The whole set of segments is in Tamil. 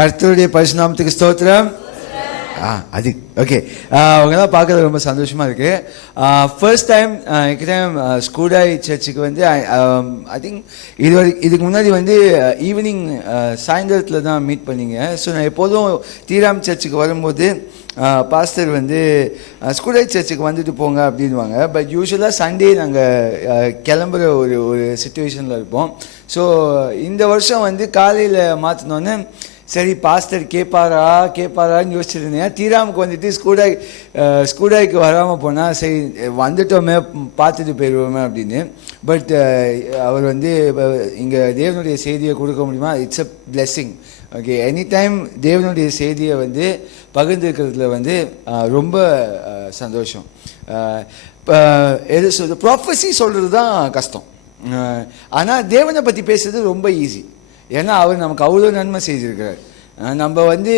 கர்த்தருடைய பரிசுநாமத்துக்கு ஸ்தோத்திரம். அது ஓகே. அவங்கெல்லாம் பார்க்கறது ரொம்ப சந்தோஷமாக இருக்குது. ஃபர்ஸ்ட் டைம் ஸ்கூடாய் சர்ச்சுக்கு வந்து ஐ திங்க் இதுக்கு முன்னாடி வந்து ஈவினிங் சாயந்தரத்தில் தான் மீட் பண்ணிங்க. ஸோ நான் எப்போதும் தீராம் சர்ச்சுக்கு வரும்போது பாஸ்டர் வந்து ஸ்கூடாய் சர்ச்சுக்கு வந்துட்டு போங்க அப்படின்வாங்க. பட் யூஸ்வலாக சண்டே நாங்கள் கிளம்புற ஒரு சுச்சுவேஷனில் இருப்போம். ஸோ இந்த வருஷம் வந்து காலையில் மாற்றினோன்னே சரி பாஸ்டர் கேட்பாரான்னு யோசிச்சிருந்தேன். தீராமுக்கு வந்துட்டு ஸ்கூடாய்க்கு வராமல் போனால் சரி வந்துட்டோமே பார்த்துட்டு போயிடுவோமே அப்படின்னு. பட் அவர் வந்து இங்கே தேவனுடைய செய்தியை கொடுக்க முடியுமா? It's a blessing. Okay, any time தேவனுடைய செய்தியை வந்து பகிர்ந்துருக்கிறதுல வந்து ரொம்ப சந்தோஷம். எது சொல்றது, ப்ராஃபஸி சொல்கிறது தான் கஷ்டம். ஆனால் தேவனை பற்றி பேசுறது ரொம்ப ஈஸி. ஏன்னா அவர் நமக்கு அவ்வளோ நன்மை செய்திருக்கிறார். நம்ம வந்து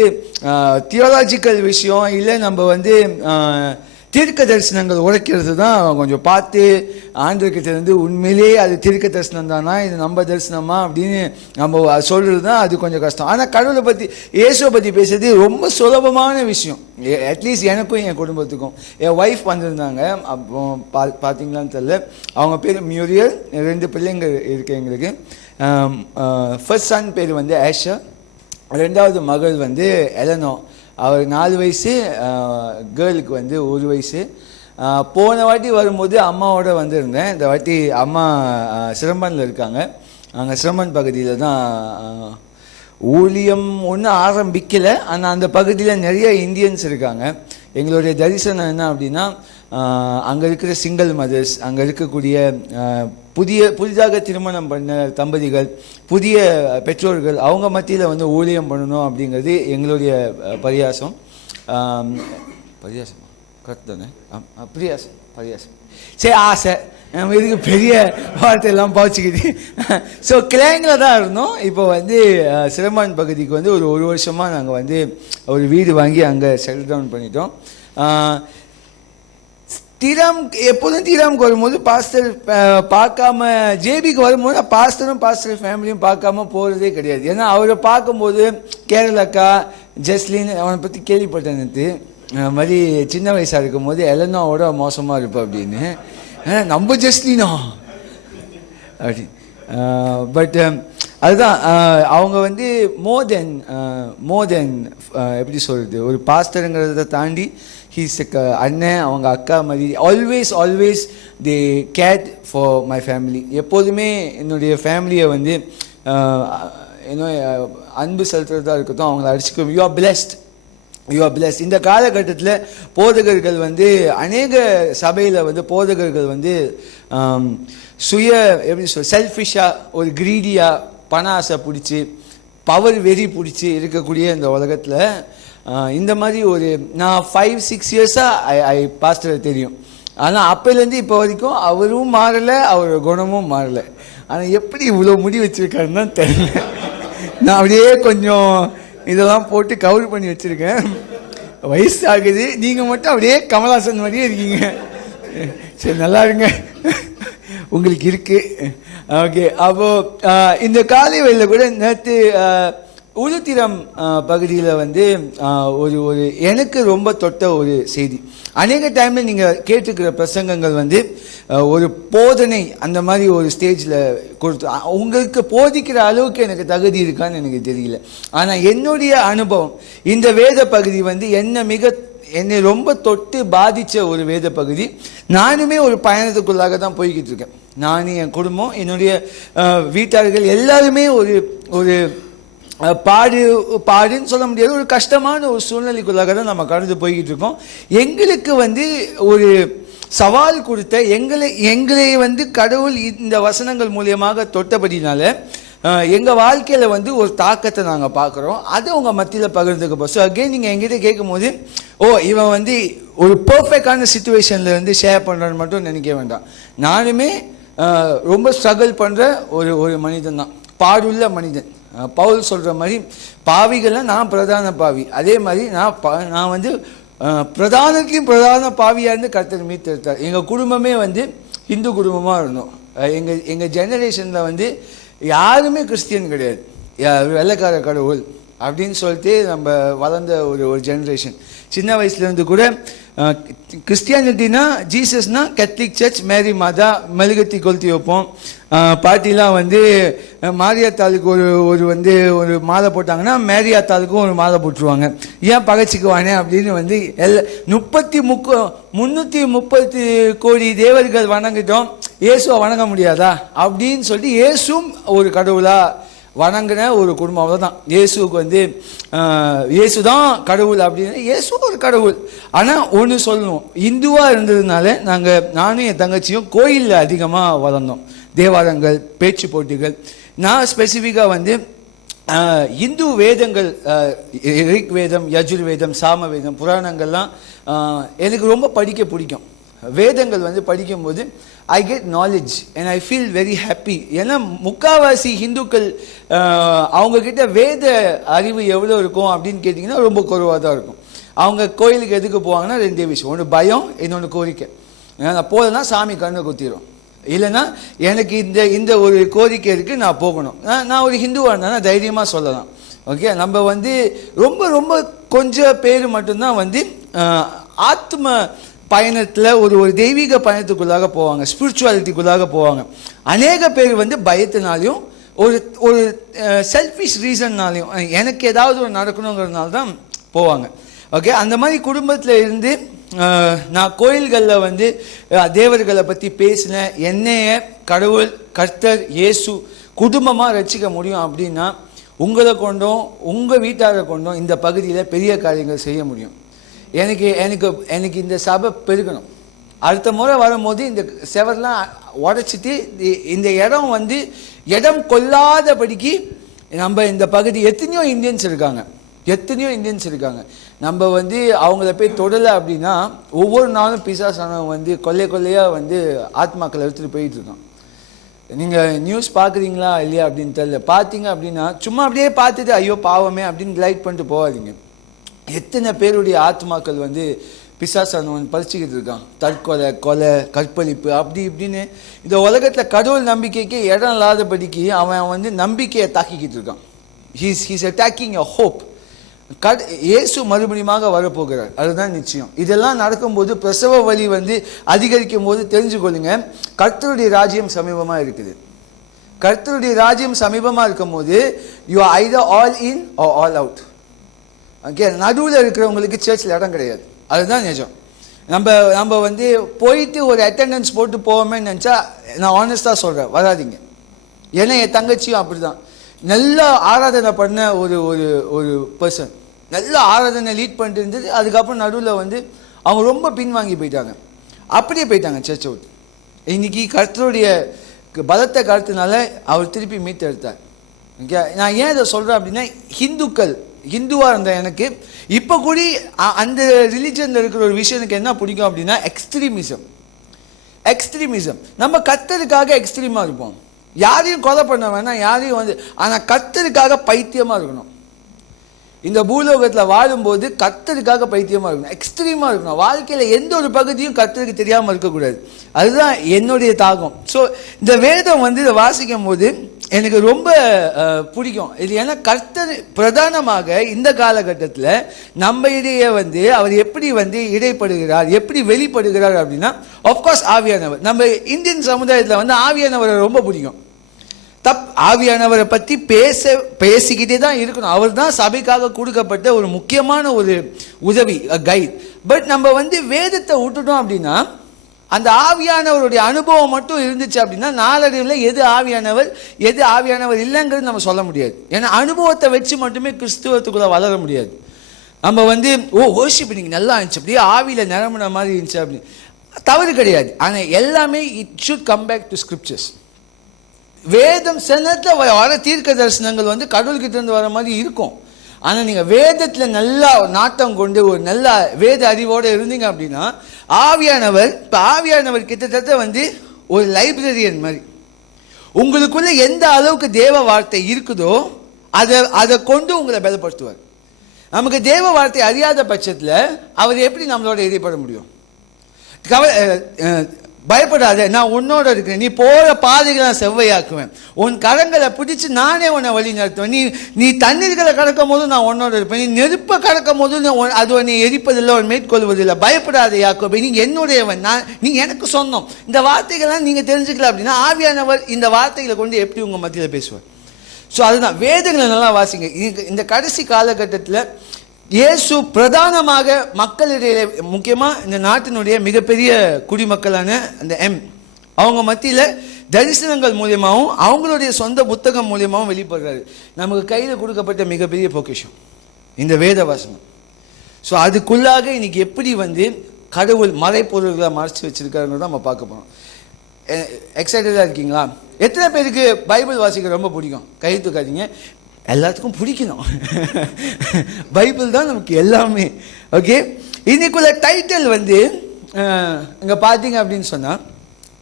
தியோலாஜிக்கல் விஷயம் இல்லை, நம்ம வந்து தீர்க்க தரிசனங்கள் உழைக்கிறது தான் கொஞ்சம் பார்த்து ஆண்டவர்கிட்ட இருந்து உண்மையிலேயே அது தீர்க்க தரிசனம் தானா, இது நம்ம தரிசனமா அப்படின்னு நம்ம சொல்கிறது தான் அது கொஞ்சம் கஷ்டம். ஆனால் கடவுளை பற்றி இயேசுவை பற்றி பேசுறது ரொம்ப சுலபமான விஷயம். அட்லீஸ்ட் எனக்கும் என் குடும்பத்துக்கும். என் ஒய்ஃப் வந்திருந்தாங்க, அப்போ பார்த்தீங்களான்னு தெரியல. அவங்க பேர் மியூரியல். 2 பிள்ளைங்க இருக்கு எங்களுக்கு. ஃபர்ஸ்ட் சன் பேர் வந்து ஆஷா, 2வது மகள் வந்து எலனோ. அவர் 4 வயசு, கேர்ளுக்கு வந்து 1 வயசு. போன வாட்டி வரும்போது அம்மாவோட வந்திருந்தேன். இந்த வாட்டி அம்மா சிரம்பனில் இருக்காங்க. அங்கே சிரம்பன் பகுதியில் தான் ஊழியம் ஒன்றும் ஆரம்பிக்கலை. ஆனால் அந்த பகுதியில் நிறைய இந்தியன்ஸ் இருக்காங்க. எங்களுடைய தரிசனம் என்ன அப்படின்னா, அங்கே இருக்கிற சிங்கிள் மதர்ஸ், அங்கே இருக்கக்கூடிய புதிதாக திருமணம் பண்ண தம்பதிகள், புதிய பெற்றோர்கள், அவங்க மத்தியில் வந்து ஊழியம் பண்ணணும் அப்படிங்கிறது எங்களுடைய பரியாசம். கரெக்ட் தானே? பரியாசம் சரி, ஆசை. நம்ம இதுக்கு பெரிய வார்த்தையெல்லாம் பாய்ச்சிக்கிட்டு ஸோ கிளைங்கில் தான் இருந்தோம். இப்போ வந்து சிரமான் பகுதிக்கு வந்து ஒரு வருஷமாக நாங்கள் வந்து ஒரு வீடு வாங்கி அங்கே செட்டில் டவுன் பண்ணிட்டோம். எப்போதும் தீராமுக்கு வரும்போது பாஸ்டர் பார்க்காம, ஜேபிக்கு வரும்போது பாஸ்டர் ஃபேமிலியும் பார்க்காம போகிறதே கிடையாது. ஏன்னா அவரை பார்க்கும்போது கேரளாக்கா ஜெஸ்லின், அவனை பற்றி கேள்விப்பட்டேன். மாதிரி சின்ன வயசாக இருக்கும் போது எலனோவோட மோசமாக இருப்பேன் அப்படின்னு. நம்ம ஜெஸ்லினா அப்படி. பட் அதுதான் அவங்க வந்து மோர் தென் எப்படி சொல்கிறது, ஒரு பாஸ்டருங்கிறத தாண்டி ஹீஸ் அண்ணன், அவங்க அக்கா மாதிரி. Always they care for my family. எப்போதுமே என்னுடைய ஃபேமிலியை வந்து அன்பு செலுத்துறதா இருக்கட்டும், அவங்கள அடிச்சுக்க. You are blessed. இந்த காலகட்டத்தில் போதகர்கள் வந்து அநேக சபையில் வந்து போதகர்கள் வந்து எப்படி செல்ஃபிஷாக, ஒரு கிரீடியாக, பண ஆசை பிடிச்சி, பவர் வெறி பிடிச்சி இருக்கக்கூடிய இந்த உலகத்தில் இந்த மாதிரி ஒரு நான் 5-6 இயர்ஸாக பாஸ்டரை தெரியும். ஆனால் அப்போலேருந்து இப்போ வரைக்கும் அவரும் மாறலை, அவர் குணமும் மாறலை. ஆனால் எப்படி இவ்வளோ முடி வச்சுருக்காருன்னு தான் தெரியல. நான் அப்படியே கொஞ்சம் இதெல்லாம் போட்டு கவர் பண்ணி வச்சுருக்கேன். வயசு ஆகுது, நீங்கள் மட்டும் அப்படியே கமல்ஹாசன் மாதிரியே இருக்கீங்க. சரி, நல்லா இருங்க, உங்களுக்கு இருக்கு. ஓகே, அப்போது இந்த காலை வேளையில் கூட நேற்று உளுத்திரம் பகுதியில் வந்து ஒரு எனக்கு ரொம்ப தொட்ட ஒரு செய்தி. அநேக டைமில் நீங்கள் கேட்டுக்கிற பிரசங்கங்கள் வந்து ஒரு போதனை அந்த மாதிரி ஒரு ஸ்டேஜில் கொடுத்து உங்களுக்கு போதிக்கிற அளவுக்கு எனக்கு தகுதி இருக்கான்னு எனக்கு தெரியல. ஆனால் என்னுடைய அனுபவம், இந்த வேத பகுதி வந்து என்னை ரொம்ப தொட்டு பாதித்த ஒரு வேத பகுதி. நானுமே ஒரு பயணத்துக்குள்ளாக தான் போய்கிட்டு இருக்கேன். நானும் என் குடும்பம், என்னுடைய வீட்டார்கள் எல்லாருமே ஒரு பாடுன்னு சொல்ல முடியாது, ஒரு கஷ்டமான ஒரு சூழ்நிலைக்குள்ளாக தான் நம்ம கடந்து போய்கிட்டு இருக்கோம். எங்களுக்கு வந்து ஒரு சவால் கொடுத்த எங்களை வந்து கடவுள் இந்த வசனங்கள் மூலியமாக தொட்டபடினால எங்கள் வாழ்க்கையில் வந்து ஒரு தாக்கத்தை நாங்கள் பார்க்குறோம். அதை உங்கள் மத்தியில் பகிர்ந்துக்கப்போ. ஸோ அகெயின் நீங்கள் எங்கிட்ட கேட்கும் போது, இவன் வந்து ஒரு பர்ஃபெக்டான சிச்சுவேஷனில் இருந்து ஷேர் பண்ணுறன்னு மட்டும் நினைக்க வேண்டாம். நானுமே ரொம்ப ஸ்ட்ரகிள் பண்ணுற ஒரு மனிதன் தான், பாடுள்ள மனிதன். பவுல் சொல்கிற மாதிரி பாவிகள்லாம் நான் பிரதான பாவி. அதே மாதிரி நான் வந்து பிரதானத்துலேயும் பிரதான பாவியாக இருந்து கர்த்தர் மீட்டெடுத்தார். எங்கள் குடும்பமே வந்து இந்து குடும்பமாக இருந்தோம். எங்கள் ஜெனரேஷனில் வந்து யாருமே கிறிஸ்டியன் கிடையாது. வெள்ளைக்கார கடவுள் அப்படின்னு சொல்லிட்டு நம்ம வளர்ந்த ஒரு ஜென்ரேஷன். சின்ன வயசுலேருந்து கூட கிறிஸ்டியானிட்டினா ஜீசஸ்னா கேத்தலிக் சர்ச், மேரி மாதா, மெழுகுத்தி கொளுத்தி வைப்போம். பாட்டிலாம் வந்து மாரியாத்தாளுக்கு ஒரு மாலை போட்டாங்கன்னா மேரியாத்தாளுக்கும் ஒரு மாலை போட்டுருவாங்க. ஏன் பகைச்சிக்குவானே அப்படின்னு வந்து 330 கோடி தேவர்கள் வணங்கிட்டோம், இயேசுவை வணங்க முடியாதா அப்படின்னு சொல்லிட்டு இயேசும் ஒரு கடவுளா வணங்கின ஒரு குடும்பம். அவ்வளோதான். இயேசுக்கு வந்து இயேசு தான் கடவுள் அப்படின்னு, இயேசு ஒரு கடவுள். ஆனால் ஒன்று சொல்லணும், இந்துவாக இருந்ததுனால நானும் என் தங்கச்சியும் கோயிலில் அதிகமாக வளர்ந்தோம். தேவாரங்கள், பேச்சு போட்டிகள். நான் ஸ்பெசிஃபிக்காக வந்து இந்து வேதங்கள், ரிக் வேதம், யஜுர் வேதம், சாம வேதம், புராணங்கள்லாம் எனக்கு ரொம்ப படிக்க பிடிக்கும். வேதங்கள் வந்து படிக்கும்போது I get knowledge and I feel very happy. ஏன்னா முக்காவாசி ஹிந்துக்கள் அவங்கக்கிட்ட வேத அறிவு எவ்வளோ இருக்கும் அப்படின்னு கேட்டிங்கன்னா ரொம்ப குறைவாக தான் இருக்கும். அவங்க கோயிலுக்கு எதுக்கு போவாங்கன்னா 2 விஷயம், ஒன்று பயம், இன்னொன்று கோரிக்கை. நான் போகலன்னா சாமி கண்ணை குத்திடும், இல்லைன்னா எனக்கு இந்த ஒரு கோரிக்கை இருக்குது, நான் போகணும். நான் ஒரு ஹிந்துவாக இருந்தால் தைரியமாக சொல்லலாம். ஓகே, நம்ம வந்து ரொம்ப ரொம்ப கொஞ்சம் பேர் மட்டும்தான் வந்து ஆத்ம பயணத்தில் ஒரு தெய்வீக பயணத்துக்குள்ளாக போவாங்க, ஸ்பிரிச்சுவாலிட்டிக்குள்ளாக போவாங்க. அநேக பேர் வந்து பயத்தினாலையும் ஒரு செல்ஃபிஷ் ரீசன்னாலையும் எனக்கு ஏதாவது ஒரு நடக்கணுங்கிறதுனால தான் போவாங்க. ஓகே, அந்த மாதிரி குடும்பத்தில் இருந்து நான் கோயில்களில் வந்து தேவர்களை பற்றி பேசினேன். என்னைய கடவுள், கர்த்தர், இயேசு குடும்பமாக ரட்சிக்க முடியும் அப்படின்னா உங்களை கொண்டும் உங்கள் வீட்டாரை கொண்டும் இந்த பகுதியில் பெரிய காரியங்கள் செய்ய முடியும். எனக்கு இந்த சபை பெருகணும். அடுத்த முறை வரும்போது இந்த செவரெலாம் உடைச்சிட்டு இந்த இடம் வந்து இடம் கொள்ளாதபடிக்கு நம்ம இந்த பகுதி எத்தனையோ இந்தியன்ஸ் இருக்காங்க. நம்ம வந்து அவங்கள போய் தொடலை அப்படின்னா ஒவ்வொரு நாளும் பிசாசானவன் வந்து கொள்ளையாக வந்து ஆத்மாக்களை எடுத்துகிட்டு போயிட்டு இருக்கான். நீங்கள் நியூஸ் பார்க்குறீங்களா இல்லையா அப்படின்னு தெரியல. பார்த்தீங்க அப்படின்னா சும்மா அப்படியே பார்த்துட்டு ஐயோ பாவமே அப்படின்னு லைட் பண்ணிட்டு போகாதீங்க. எத்தனை பேருடைய ஆத்மாக்கள் வந்து பிசாசானவன் பறிச்சுக்கிட்டு இருக்கான். தற்கொலை, கொலை, கற்பழிப்பு அப்படி இப்படின்னு இந்த உலகத்தில் கடவுள் நம்பிக்கைக்கு இடம் இல்லாதபடிக்கு அவன் வந்து நம்பிக்கையை தாக்கிக்கிட்டு இருக்கான். He's attacking your hope. இயேசு மறுபடியுமாக வரப்போகிறார், அதுதான் நிச்சயம். இதெல்லாம் நடக்கும்போது பிரசவ வலி வந்து அதிகரிக்கும் போது தெரிஞ்சுக்கொள்ளுங்க, கர்த்தருடைய ராஜ்யம் சமீபமாக இருக்குது. கர்த்தருடைய ராஜ்யம் சமீபமாக இருக்கும் போது you are Hyder all in are all out. Okay, நடுவில் இருக்கிறவங்களுக்கு சர்ச்சில் இடம் கிடையாது, அதுதான் நிஜம். நம்ம வந்து போயிட்டு ஒரு அட்டெண்டன்ஸ் போட்டு போவோமே நினச்சா நான் ஆனஸ்டாக சொல்கிறேன், வராதிங்க. ஏன்னா என் தங்கச்சியும் அப்படி தான் நல்லா ஆராதனை பண்ண ஒரு பர்சன், நல்ல ஆராதனை லீட் பண்ணிட்டு இருந்தது. அதுக்கப்புறம் நடுவில் வந்து அவங்க ரொம்ப பின்வாங்கி போயிட்டாங்க, அப்படியே போயிட்டாங்க சர்ச்சை விட்டு. இன்னைக்கு கர்த்தருடைய பலத்த கருத்துனால அவர் திருப்பி மீட்டு எடுத்தார். ஓகே, நான் ஏன் இதை சொல்கிறேன் அப்படின்னா, ஹிந்துவாக இருந்த எனக்கு இப்போ கூட அந்த ரிலிஜனில் இருக்கிற ஒரு விஷயம் எனக்கு என்ன பிடிக்கும் அப்படின்னா எக்ஸ்ட்ரீமிசம். நம்ம கர்த்தருக்காக எக்ஸ்ட்ரீமாக இருப்போம், யாரையும் கொலை பண்ண வேணாம், யாரையும் வந்து, ஆனால் கர்த்தருக்காக பைத்தியமாக இருக்கணும். இந்த பூலோகத்தில் வாழும்போது கர்த்தருக்காக பைத்தியமாக இருக்கணும், எக்ஸ்ட்ரீமாக இருக்கணும். வாழ்க்கையில் எந்த ஒரு பகுதியும் கர்த்தருக்கு தெரியாமல் இருக்கக்கூடாது. அதுதான் என்னுடைய தாகம். ஸோ இந்த வேதம் வந்து இதை வாசிக்கும் போது எனக்கு ரொம்ப பிடிக்கும் இது. ஏன்னா கர்த்தர் பிரதானமாக இந்த காலகட்டத்தில் நம்ம இடையே வந்து அவர் எப்படி வந்து இடைப்படுகிறார், எப்படி வெளிப்படுகிறார் அப்படின்னா, ஆஃப்கோர்ஸ் ஆவியானவர். நம்ம இந்தியன் சமுதாயத்தில் வந்து ஆவியானவரை ரொம்ப பிடிக்கும். ஆவியானவரை பற்றி பேசிக்கிட்டே தான் இருக்கணும். அவர் தான் சபைக்காக கொடுக்கப்பட்ட ஒரு முக்கியமான ஒரு உதவி, கைட். பட் நம்ம வந்து வேதத்தை விட்டுட்டோம் அப்படின்னா, அந்த ஆவியானவருடைய அனுபவம் மட்டும் இருந்துச்சு அப்படின்னா நாளடைவில் எது ஆவியானவர் இல்லைங்கிறது நம்ம சொல்ல முடியாது. ஏன்னா அனுபவத்தை வச்சு மட்டுமே கிறிஸ்துவத்துக்குள்ள வளர முடியாது. நம்ம வந்து வர்ஷிப் இன்னைக்கு நல்லா இருந்துச்சு, அப்படியே ஆவியில் நிரம்பின மாதிரி இருந்துச்சு அப்படின்னு தவறு கிடையாது. ஆனால் எல்லாமே it should come back to scriptures. வேதம் சிலத்தில் வர தீர்க்க தரிசனங்கள் வந்து கடவுள்கிட்ட இருந்து வர மாதிரி இருக்கும். ஆனால் நீங்கள் வேதத்தில் நல்லா நாட்டம் கொண்டு ஒரு நல்ல வேத அறிவோடு இருந்தீங்க அப்படின்னா ஆவியானவர் கிட்டத்தட்ட வந்து ஒரு லைப்ரரியன் மாதிரி. உங்களுக்குள்ள எந்த அளவுக்கு தேவ வார்த்தை இருக்குதோ அதை கொண்டு உங்களை பலப்படுத்துவார். நமக்கு தேவ வார்த்தை அறியாத பட்சத்தில் அவர் எப்படி நம்மளோட இடைப்பட முடியும்? பயப்படாத, நான் உன்னோட இருக்கிறேன், நீ போற பாதைகளை நான் செவ்வையாக்குவேன், உன் கரங்களை பிடிச்சு நானே உன்னை வழி நடத்துவேன், நீ தண்ணீர்களை கடக்கும் போதும் நான் உன்னோட இருப்பேன், நீ நெருப்பை கடக்கும் போதும் அது நீ எரிப்பதில்லை, உன் மேற்கொள்வதில்லை, பயப்படாத யாக்கோபே, நீங்க என்னுடையவன், நீங்க எனக்கு சொந்தம். இந்த வார்த்தைகள்லாம் நீங்க தெரிஞ்சுக்கல அப்படின்னா ஆவியானவர் இந்த வார்த்தைகளை கொண்டு எப்படி உங்க மத்தியில் பேசுவார்? ஸோ அதுதான் வேதங்களை நல்லா வாசிங்க. இந்த கடைசி காலகட்டத்தில் இயேசு பிரதானமாக மக்களிடையே, முக்கியமாக இந்த நாட்டினுடைய மிகப்பெரிய குடிமக்களான அந்த அவங்க மத்தியில் தரிசனங்கள் மூலியமாகவும் அவங்களுடைய சொந்த புத்தகம் மூலியமாகவும் வெளிப்படுறாரு. நமக்கு கையில் கொடுக்கப்பட்ட மிகப்பெரிய பொக்கிஷம் இந்த வேத வசனம். ஸோ அதுக்குள்ளாக இன்னைக்கு எப்படி கடவுள் மறைப்பொருள்களை மறைச்சு வச்சிருக்காருன்னு நம்ம பார்க்க போகிறோம். எக்ஸைட்டடாக இருக்கீங்களா? எத்தனை பேருக்கு பைபிள் வாசிக்க ரொம்ப பிடிக்கும்? கை தூக்காதீங்க. எல்லாத்துக்கும் பிடிக்கணும். பைபிள் தான் நமக்கு எல்லாமே. ஓகே, இன்னைக்குள்ள டைட்டில் இங்கே பார்த்தீங்க அப்படின்னு சொன்னால்,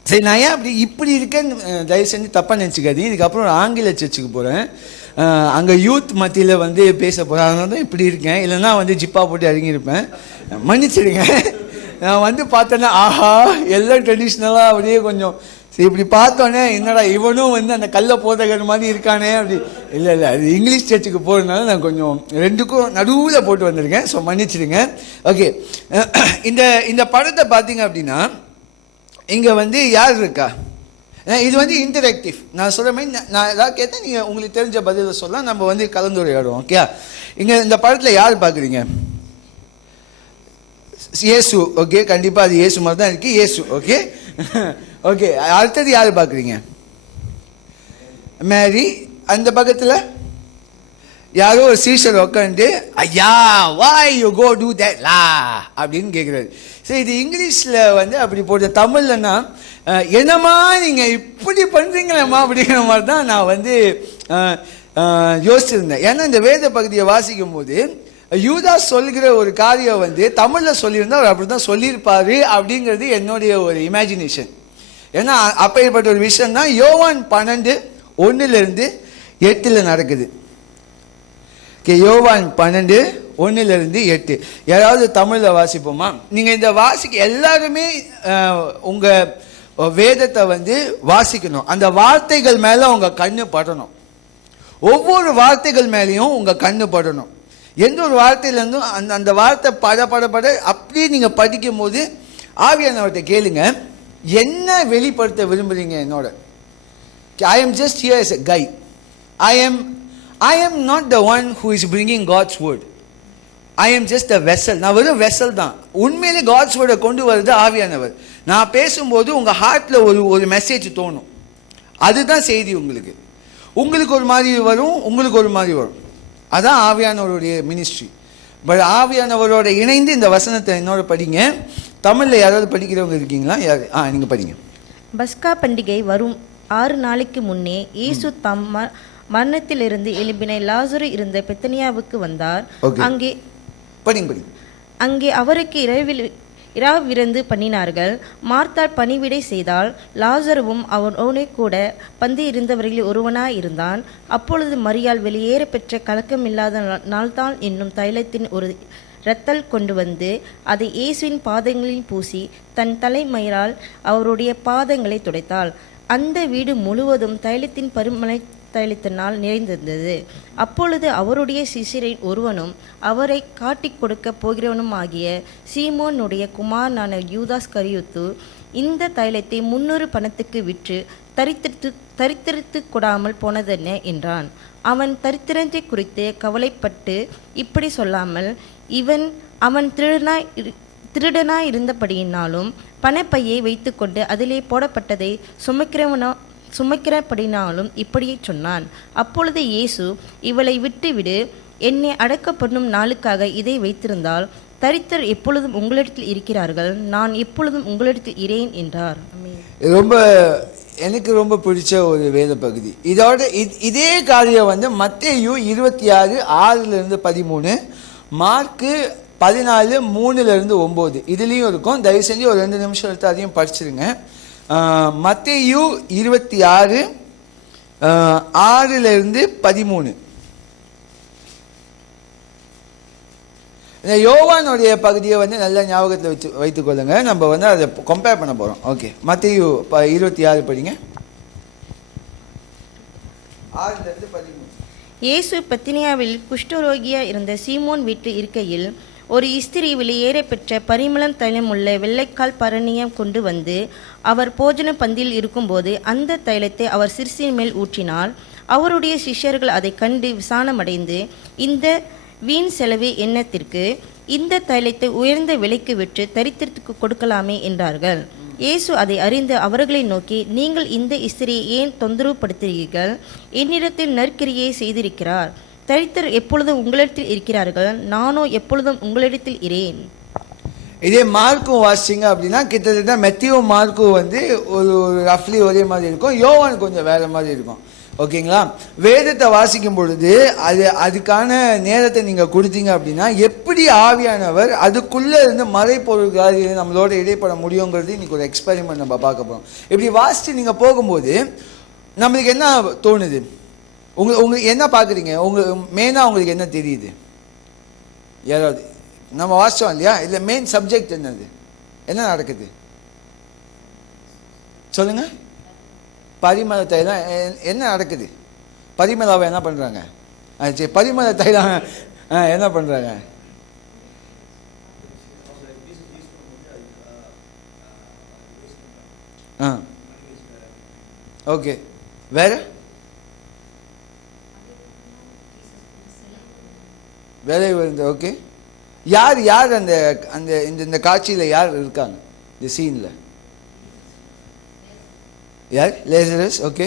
சரி நான் ஏன் இப்படி இருக்கேன்னு தயவு செஞ்சு தப்பாக நினச்சிக்காதீங்க. இதுக்கப்புறம் ஒரு ஆங்கில சர்ச்சுக்கு போகிறேன், அங்கே யூத் மத்தியில் பேச போகிறேன், அதனால தான் இப்படி இருக்கேன். இல்லைன்னா ஜிப்பா போட்டு இறங்கியிருப்பேன், மன்னிச்சிடுங்க. நான் பார்த்தேன்னா ஆஹா எல்லாம் ட்ரெடிஷ்னலாக அப்படியே கொஞ்சம் இப்படி பார்த்தோன்னே என்னடா இவனும் அந்த கள்ள போதகர் மாதிரி இருக்கானே அப்படி. இல்லை அது இங்கிலீஷ் சர்ச்சுக்கு போகிறதுனால நான் கொஞ்சம் ரெண்டுக்கும் நடுவில் போட்டு வந்திருக்கேன். ஸோ மன்னிச்சிடுங்க. ஓகே, இந்த படத்தை பார்த்தீங்க அப்படின்னா இங்கே யார் இருக்கா? இது இன்டராக்டிவ். நான் சொல்கிற மாதிரி நான் ஏதாவது கேட்டேன், நீங்கள் உங்களுக்கு தெரிஞ்ச பதிலை சொல்லலாம், நம்ம கலந்துரையாடுவோம். ஓகே, இங்கே இந்த படத்தில் யார் பார்க்குறீங்க? இயேசு. ஓகே, கண்டிப்பாக அது இயேசு மாதிரி தான் இருக்குது. இயேசு. ஓகே ஓகே, அடுத்தது யார் பார்க்குறீங்க? மேரி. அந்த பக்கத்தில் யாரோ ஒரு சீஷர் உட்காந்து ஐயா why you go to that லா அப்படின்னு கேட்குறாரு. சரி, இது இங்கிலீஷில் அப்படி போட்டு, தமிழ்லன்னா என்னம்மா நீங்கள் இப்படி பண்ணுறீங்களேம்மா அப்படிங்கிற மாதிரி தான் நான் யோசிச்சிருந்தேன். ஏன்னா இந்த வேத பகுதியை வாசிக்கும் போது யூதாஸ் சொல்கிற ஒரு காரியம் தமிழில் சொல்லியிருந்தா அவர் அப்படி தான் சொல்லியிருப்பாரு அப்படிங்கிறது என்னுடைய ஒரு இமேஜினேஷன். ஏன்னா அப்பேற்பட்ட ஒரு விஷயம் தான் யோவான் 12:1-8 நடக்குது. யோவான் 12:1-8 யாராவது தமிழில் வாசிப்போமா? நீங்கள் இந்த எல்லாருமே உங்கள் வேதத்தை வாசிக்கணும். அந்த வார்த்தைகள் மேலே உங்கள் கண்ணு படணும். ஒவ்வொரு வார்த்தைகள் மேலேயும் உங்கள் கண்ணு படணும். எந்த ஒரு வார்த்தையிலேருந்தும் அந்த வார்த்தை பட அப்படியே நீங்கள் படிக்கும் போது ஆவியானவர்கிட்ட கேளுங்க, என்ன வெளிப்படுத்த விரும்புகிறீங்க என்னோட? I am just here as a guide. I am not the one who is bringing God's word. I am just a vessel. நான் வெறும் வெசல் தான். உண்மையிலே God's word கொண்டு வருது ஆவியானவர். நான் பேசும்போது உங்கள் ஹார்ட்டில் ஒரு மெசேஜ் தோணும், அதுதான் செய்தி. உங்களுக்கு ஒரு மாதிரி வரும், உங்களுக்கு ஒரு மாதிரி வரும். அதான் ஆவியானவருடைய மினிஸ்ட்ரி. பட் ஆவியானவரோட இணைந்து இந்த வசனத்தை என்னோட படிங்க. தமிழில் யாராவது படிக்கிறவங்க இருக்கீங்களா? யார்? நீங்கள் படிங்க. பஸ்கா பண்டிகை வரும் 6 நாளைக்கு முன்னே இயேசு தம் மரணத்திலிருந்து எழுப்பின லாசரு இருந்த பெத்தனியாவுக்கு வந்தார். அங்கே அவருக்கு இராவிருந்து பண்ணினார்கள். மார்த்தாள் பணிவிடை செய்தால், லாசருவும் அவனோடே கூட பந்தி இருந்தவர்களில் ஒருவனாய் இருந்தான். அப்பொழுது மரியாள் வெளியேற பெற்ற கலக்கமில்லாத நாள்தான் என்னும் தைலத்தின் ஒரு இரத்தல் கொண்டு அதை இயேசுவின் பாதங்களில் பூசி தன் தலைமயிரால் அவருடைய பாதங்களை துடைத்தாள். அந்த வீடு முழுவதும் தைலத்தின் பருமலை தைலத்தினால் நிறைந்திருந்தது. அப்பொழுது அவருடைய சிசிரின் ஒருவனும் அவரை காட்டிக் கொடுக்க போகிறவனும் ஆகிய சீமோனுடைய குமாரனான யூதாஸ் கரியோத்து இந்த தைலத்தை 300 பணத்துக்கு விற்று தரித்திரித்து கொடாமல் போனதென்ன என்றான். அவன் தரித்திரத்தை குறித்து கவலைப்பட்டு இப்படி சொல்லாமல், அவன் திருடனாய் இருந்தபடியினாலும் பணப்பையை வைத்துக்கொண்டு அதிலே போடப்பட்டதை சுமக்கிறபடினாலும் இப்படியே சொன்னான். அப்பொழுது இயேசு, இவளை விட்டுவிடு, என்னை அடக்கப்படும் நாளுக்காக இதை வைத்திருந்தால் தரித்தர் எப்பொழுதும் உங்களிடத்தில் இருக்கிறார்கள், நான் எப்பொழுதும் உங்களிடத்தில் இரேன் என்றார். எனக்கு ரொம்ப பிடிச்ச ஒரு வேத பகுதி. இதே காரியம் மத்தேயு 26:6-13, மார்க்கு 14:3-9 இதுலேயும் இருக்கும். தயவு செஞ்சு ஒரு 2 நிமிஷம் எடுத்து அதையும் படிச்சிருங்க. மத்தேயு 26:6-13. இந்த யோவானுடைய பகுதியை வந்து நல்ல ஞாபகத்தில் வைத்துக்கொள்ளுங்க. நம்ம வந்து அதை கம்பேர் பண்ண போகிறோம். ஓகே, மத்தேயு 26 படிங்க. 6-13. இயேசு பத்தினியாவில் குஷ்டரோகியா இருந்த சீமோன் வீட்டில் இருக்கையில் ஒரு ஸ்திரீ வெளியேற பெற்ற பரிமளம் தைலமுள்ள வெள்ளைக்கால் பரணியம் கொண்டு வந்து அவர் போஜன பந்தியில் இருக்கும்போது அந்த தைலத்தை அவர் சிரசின் மேல் ஊற்றினார். அவருடைய சிஷ்யர்கள் அதை கண்டு விசானமடைந்து, இந்த வீண் செலவு எண்ணத்திற்கு, இந்த தைலத்தை உயர்ந்த விலைக்கு விற்று தரித்திரத்துக்கு கொடுக்கலாமே என்றார்கள். இயேசு அதை அறிந்து அவர்களை நோக்கி, நீங்கள் இந்த ஸ்திரியை ஏன் தொந்தரவுப்படுத்துகிறீர்கள்? என்னிடத்தில் நற்கிரியை செய்திருக்கிறார். தரித்திரர் எப்பொழுதும் உங்களிடத்தில் இருக்கிறார்கள், நானோ எப்பொழுதும் உங்களிடத்தில் இரேன். இதே மார்க்கும் வாசிங்க அப்படின்னா கிட்டத்தட்ட மெத்தியும் மார்க்கும் வந்து ஒரு ரஃப்லி ஒரே மாதிரி இருக்கும், யோவான் கொஞ்சம் வேற மாதிரி இருக்கும். ஓகேங்களா? வேதத்தை வாசிக்கும் பொழுது அதுக்கான நேரத்தை நீங்கள் கொடுத்தீங்க அப்படின்னா எப்படி ஆவியானவர் அதுக்குள்ளே இருந்து மறைப்பொருள்கள் நம்மளோட இடைப்பட முடியுங்கிறது இன்னைக்கு ஒரு எக்ஸ்பெரிமெண்ட் நம்ம பார்க்க போகிறோம். இப்படி வாசித்து நீங்கள் போகும்போது நம்மளுக்கு என்ன தோணுது? உங்களுக்கு என்ன பார்க்குறீங்க? மெயினாக உங்களுக்கு என்ன தெரியுது? யாராவது நம்ம வாசித்தோம் இல்லையா? இல்லை மெயின் சப்ஜெக்ட் என்னது? என்ன நடக்குது சொல்லுங்க. பரிமள தைலம் என்ன நடக்குது? பரிமளாவை என்ன பண்ணுறாங்க? சரி, பரிமள தைலம் என்ன பண்ணுறாங்க? ஓகே, வேற வேலை வருது. ஓகே, யார் அந்த அந்த இந்த காட்சியில் யார் இருக்காங்க? இந்த சீனில் யார்? லேசரஸ். ஓகே,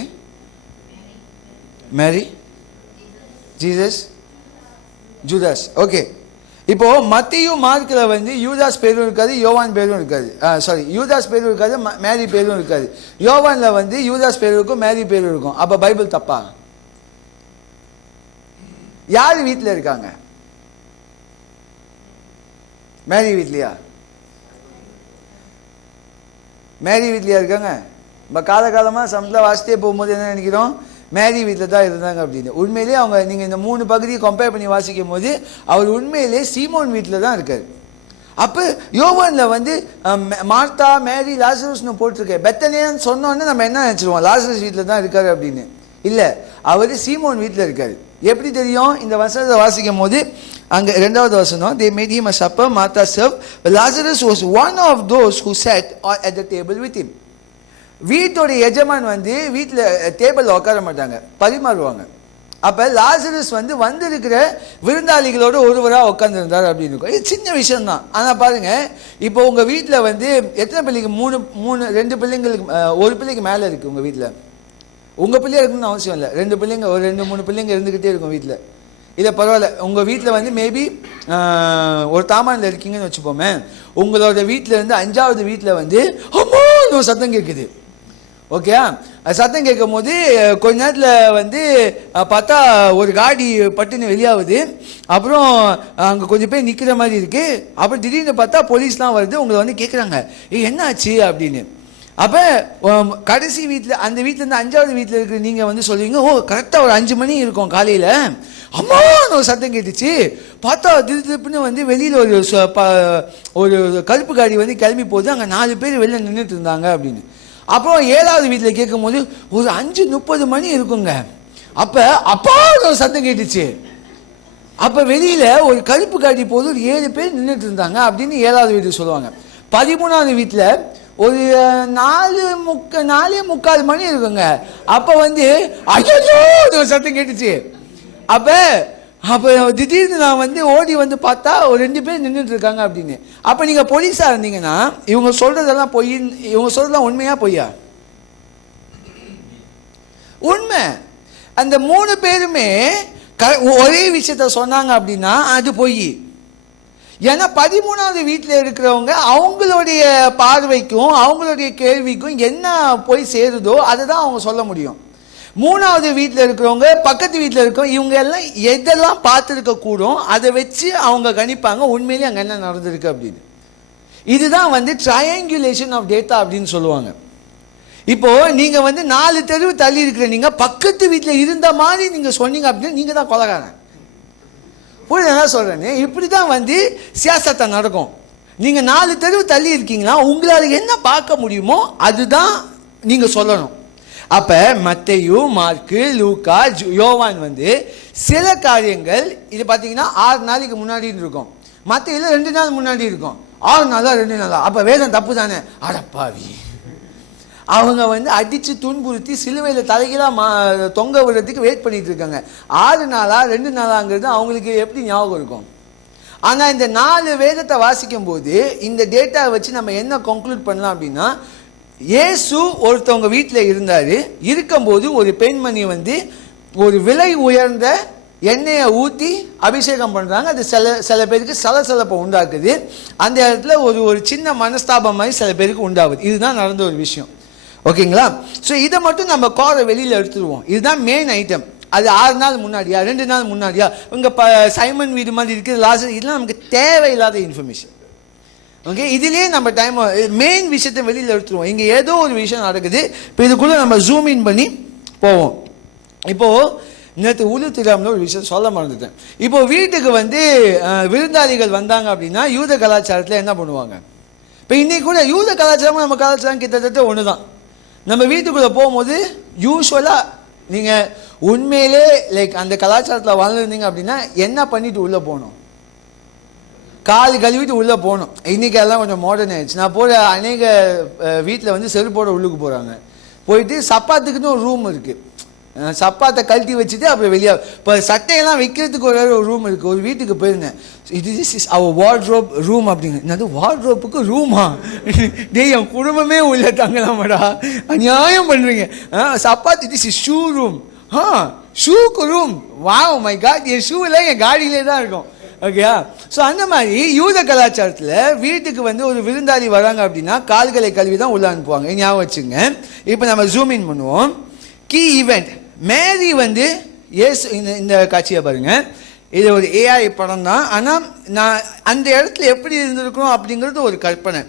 மேரி, ஜீசஸ், ஜூதாஸ். ஓகே, இப்போ மத்தேயு மார்க்கில் வந்து யூதாஸ் பேரும் இருக்காது, யோவான் பேரும் இருக்காது. சாரி, யூதாஸ் பேரும் இருக்காது, மேரி பேரும் இருக்காது. யோவானில் வந்து யூதாஸ் பேரும் இருக்கும், மேரி பேரும் இருக்கும். அப்போ பைபிள் தப்பா? யார் வீட்டில் இருக்காங்க? மேரி வீட்லையா? மேரி வீட்லையா இருக்காங்க? நம்ம காலகாலமாக சமத்தில் வாசித்தே போகும்போது என்ன நினைக்கிறோம்? மேரி வீட்டில் தான் இருந்தாங்க அப்படின்னு. உண்மையிலே அவங்க நீங்கள் இந்த 3 பகுதியை கம்பேர் பண்ணி வாசிக்கும் போது அவர் உண்மையிலே சீமோன் வீட்டில் தான் இருக்கார். அப்போ யோவானில் வந்து மார்த்தா, மேரி, லாசரஸ்னு போட்டிருக்கேன். பெத்தனியான்னு சொன்னோன்னே நம்ம என்ன நினச்சிருவோம்? லாசரஸ் வீட்டில் தான் இருக்காரு அப்படின்னு. இல்லை, அவர் சீமோன் வீட்டில் இருக்கார். எப்படி தெரியும்? இந்த வசனத்தை வாசிக்கும் போது அங்கே 2வது வசனம், they made him a supper, Martha served, Lazarus was one of those who sat at the table with him. வீட்டோடைய எஜமான் வந்து வீட்டில் டேபிளில் உட்கார மாட்டாங்க, பரிமாறுவாங்க. அப்போ லாசரஸ் வந்து வந்திருக்கிற விருந்தாளிகளோடு ஒருவராக உட்காந்துருந்தார் அப்படின்னு இருக்கும். இது சின்ன விஷயம்தான். ஆனால் பாருங்கள், இப்போ உங்கள் வீட்டில் வந்து எத்தனை பிள்ளைங்க? 2 பிள்ளைங்களுக்கு, ஒரு பிள்ளைக்கு மேலே இருக்குது உங்கள் வீட்டில். உங்கள் பிள்ளையா இருக்குன்னு அவசியம் இல்லை, 2 பிள்ளைங்க, ஒரு 2-3 பிள்ளைங்க இருந்துக்கிட்டே இருக்கும் வீட்டில். இதை பரவாயில்ல, உங்கள் வீட்டில் வந்து மேபி ஒரு தாமானில் இருக்கீங்கன்னு வச்சுப்போமே, உங்களோட வீட்டில் இருந்து 5வது வீட்டில் வந்து அம்மா சத்தம் கேட்குது. ஓகே, சத்தம் கேட்கும் போது கொஞ்ச நேரத்தில் வந்து பார்த்தா ஒரு காடி பட்டுன்னு வெளியாகுது. அப்புறம் அங்கே கொஞ்சம் பேர் நிற்கிற மாதிரி இருக்குது. அப்புறம் திடீர்னு பார்த்தா போலீஸ்லாம் வருது, உங்களை வந்து கேட்குறாங்க, என்ன ஆச்சு அப்படின்னு. அப்போ கடைசி வீட்டில், அந்த வீட்டிலேருந்து 5வது வீட்டில் இருக்கிற நீங்கள் வந்து சொல்லுவீங்க, ஓ கரெக்டாக ஒரு 5 மணி இருக்கும் காலையில், அம்மான்னு ஒரு சத்தம் கேட்டுச்சு. பார்த்தா திருப்புன்னு வந்து வெளியில் ஒரு கருப்பு காடி வந்து கிளம்பி போகுது, அங்கே 4 பேர் வெளில நின்றுட்டு இருந்தாங்க அப்படின்னு. அப்புறம் 7வது வீட்டில் கேட்கும் போது ஒரு 5:30 மணி இருக்குங்க. அப்போ அப்பான்னு ஒரு சத்தம் கேட்டுச்சு. அப்போ வெளியில் ஒரு கருப்பு காடி போது ஒரு 7 பேர் நின்றுட்டு இருந்தாங்க அப்படின்னு 7வது வீட்டுக்கு சொல்லுவாங்க. 13வது வீட்டில் ஒரு 4:45 மணி இருக்குங்க. அப்போ வந்து ஐயோ ஒரு சத்தம் கேட்டுச்சு. அப்போ திடீர்னு நான் வந்து ஓடி வந்து பார்த்தா ஒரு 2 பேர் நின்றுட்டு இருக்காங்க அப்படின்னு. அப்போ நீங்கள் போலீஸாக இருந்தீங்கன்னா இவங்க சொல்கிறதெல்லாம் பொய், இவங்க சொல்கிறதெல்லாம் உண்மையா பொய்யா? உண்மை. அந்த 3 பேருமே ஒரே விஷயத்த சொன்னாங்க அப்படின்னா அது பொய். ஏன்னா 13வது வீட்டில் இருக்கிறவங்க அவங்களுடைய பார்வைக்கும் அவங்களுடைய கேள்விக்கும் என்ன போய் சேருதோ அதை தான் அவங்க சொல்ல முடியும். 3வது வீட்டில் இருக்கிறவங்க, பக்கத்து வீட்டில் இருக்கிறவங்க, இவங்க எல்லாம் எதெல்லாம் பார்த்துருக்க கூடும் அதை வச்சு அவங்க கணிப்பாங்க உண்மையிலேயே அங்கே என்ன நடந்திருக்கு அப்படின்னு. இதுதான் வந்து ட்ரையாங்குலேஷன் ஆஃப் டேட்டா அப்படின்னு சொல்லுவாங்க. இப்போ நீங்க வந்து 4 தெருவு தள்ளி இருக்கிற நீங்க பக்கத்து வீட்டில் இருந்த மாதிரி நீங்க சொன்னீங்க அப்படின்னா நீங்க தான் கொலைகாரன். புரியுது என்ன சொல்றேன்னு? இப்படிதான் வந்து சியாசத்தை நடக்கும். நீங்க 4 தெருவு தள்ளி இருக்கீங்கன்னா உங்களால என்ன பார்க்க முடியுமோ அதுதான் நீங்க சொல்லணும். அப்ப மத்தேயு, மார்க்கு, லூக்கா, யோவான் வந்து சில காரியங்கள் இது பார்த்தீங்கன்னா 6 நாளைக்கு முன்னாடி இருக்கும், மத்தேயுல 2 நாள் முன்னாடி இருக்கும். 6 நாளா 2 நாளா? அப்ப வேதம் தப்பு தானே? அடப்பாவி, அவங்க வந்து அடிச்சு துன்புறுத்தி சிலுவையில் தலைகீழா தொங்க விடுறதுக்கு வெயிட் பண்ணிட்டு இருக்காங்க. 6 நாளா 2 நாளாங்கிறது அவங்களுக்கு எப்படி ஞாபகம் இருக்கும்? ஆனா இந்த 4 வேதத்தை வாசிக்கும் போது இந்த டேட்டாவை வச்சு நம்ம என்ன கன்க்ளூட் பண்ணலாம் அப்படின்னா, இயேசு ஒருத்தவங்க வீட்டில் இருந்தாரு, இருக்கும்போது ஒரு பெண்மணி வந்து ஒரு விலை உயர்ந்த எண்ணெயை ஊற்றி அபிஷேகம் பண்ணுறாங்க. அது சில பேருக்கு சலசலப்பை உண்டாக்குது. அந்த இடத்துல ஒரு சின்ன மனஸ்தாபம் மாதிரி சில பேருக்கு உண்டாகுது. இதுதான் நடந்த ஒரு விஷயம். ஓகேங்களா? ஸோ இதை மட்டும் நம்ம காரை வெளியில் எடுத்துருவோம். இதுதான் மெயின் ஐட்டம். அது 6 நாள் முன்னாடியா 2 நாள் முன்னாடியா உங்க சைமன் வீடு மாதிரி இருக்குது, லாசர், இதெல்லாம் நமக்கு தேவையில்லாத இன்ஃபர்மேஷன். ஓகே, இதுலேயே நம்ம டைம் மெயின் விஷயத்தை வெளியில் எடுத்துருவோம். இங்கே ஏதோ ஒரு விஷயம் நடக்குது. இப்போ இதுக்குள்ளே நம்ம ஜூம் இன் பண்ணி போவோம். இப்போது நேற்று உளு தெரியாமல் ஒரு விஷயம் சொல்ல மறந்துட்டேன். இப்போ வீட்டுக்கு வந்து விருந்தாளிகள் வந்தாங்க அப்படின்னா யூத கலாச்சாரத்தில் என்ன பண்ணுவாங்க? இப்போ இன்னைக்கு கூட யூத கலாச்சாரமும் நம்ம கலாச்சாரம் கிட்டத்தட்ட ஒன்று தான். நம்ம வீட்டுக்குள்ளே போகும்போது யூஸ்வலாக நீங்கள் உண்மையிலே லைக் அந்த கலாச்சாரத்தில் வளர்ந்துருந்தீங்க அப்படின்னா என்ன பண்ணிட்டு உள்ளே போகணும்? கால் கழுவிட்டு உள்ளே போகணும். இன்றைக்கி எல்லாம் கொஞ்சம் மாடர்ன் ஆயிடுச்சு. நான் போகிற அநேக வீட்டில் வந்து செருப்போட உள்ளுக்கு போகிறாங்க. போயிட்டு சப்பாத்துக்குன்னு ஒரு ரூம் இருக்குது, சப்பாத்தை கழட்டி வச்சுட்டு அப்புறம் வெளியே இப்போ சட்டையெல்லாம் வைக்கிறதுக்கு ஒரு ரூம் இருக்குது. ஒரு வீட்டுக்கு போயிருந்தேன், this is our wardrobe room அப்படிங்க. என்னது வார்ட்ரோப்புக்கு ரூமா? டே, என் குடும்பமே உள்ள தங்கலாமடா, அநியாயம் பண்ணுறீங்க. சப்பாத்தி, திஸ் இஸ் ஷூ ரூம். ஷூக்கு ரூம். வாவ் மை காட், என் ஷூ எல்லாம் என் காடியிலே தான் இருக்கும். ஓகேயா? ஸோ அந்த மாதிரி யூத கலாச்சாரத்தில் வீட்டுக்கு வந்து ஒரு விருந்தாளி வராங்க அப்படின்னா கால்களை கழுவி தான் உள்ள அனுப்புவாங்க. ஞாபகம் வச்சுங்க. இப்போ நம்ம ஜூம் இன் பண்ணுவோம். கீ ஈவெண்ட், மேரி வந்து இயேசு, இந்த காட்சியை பாருங்க. இது ஒரு ஏஐ படம் தான், ஆனால் நான் அந்த இடத்துல எப்படி இருந்திருக்கணும் அப்படிங்கிறது ஒரு கற்பனை.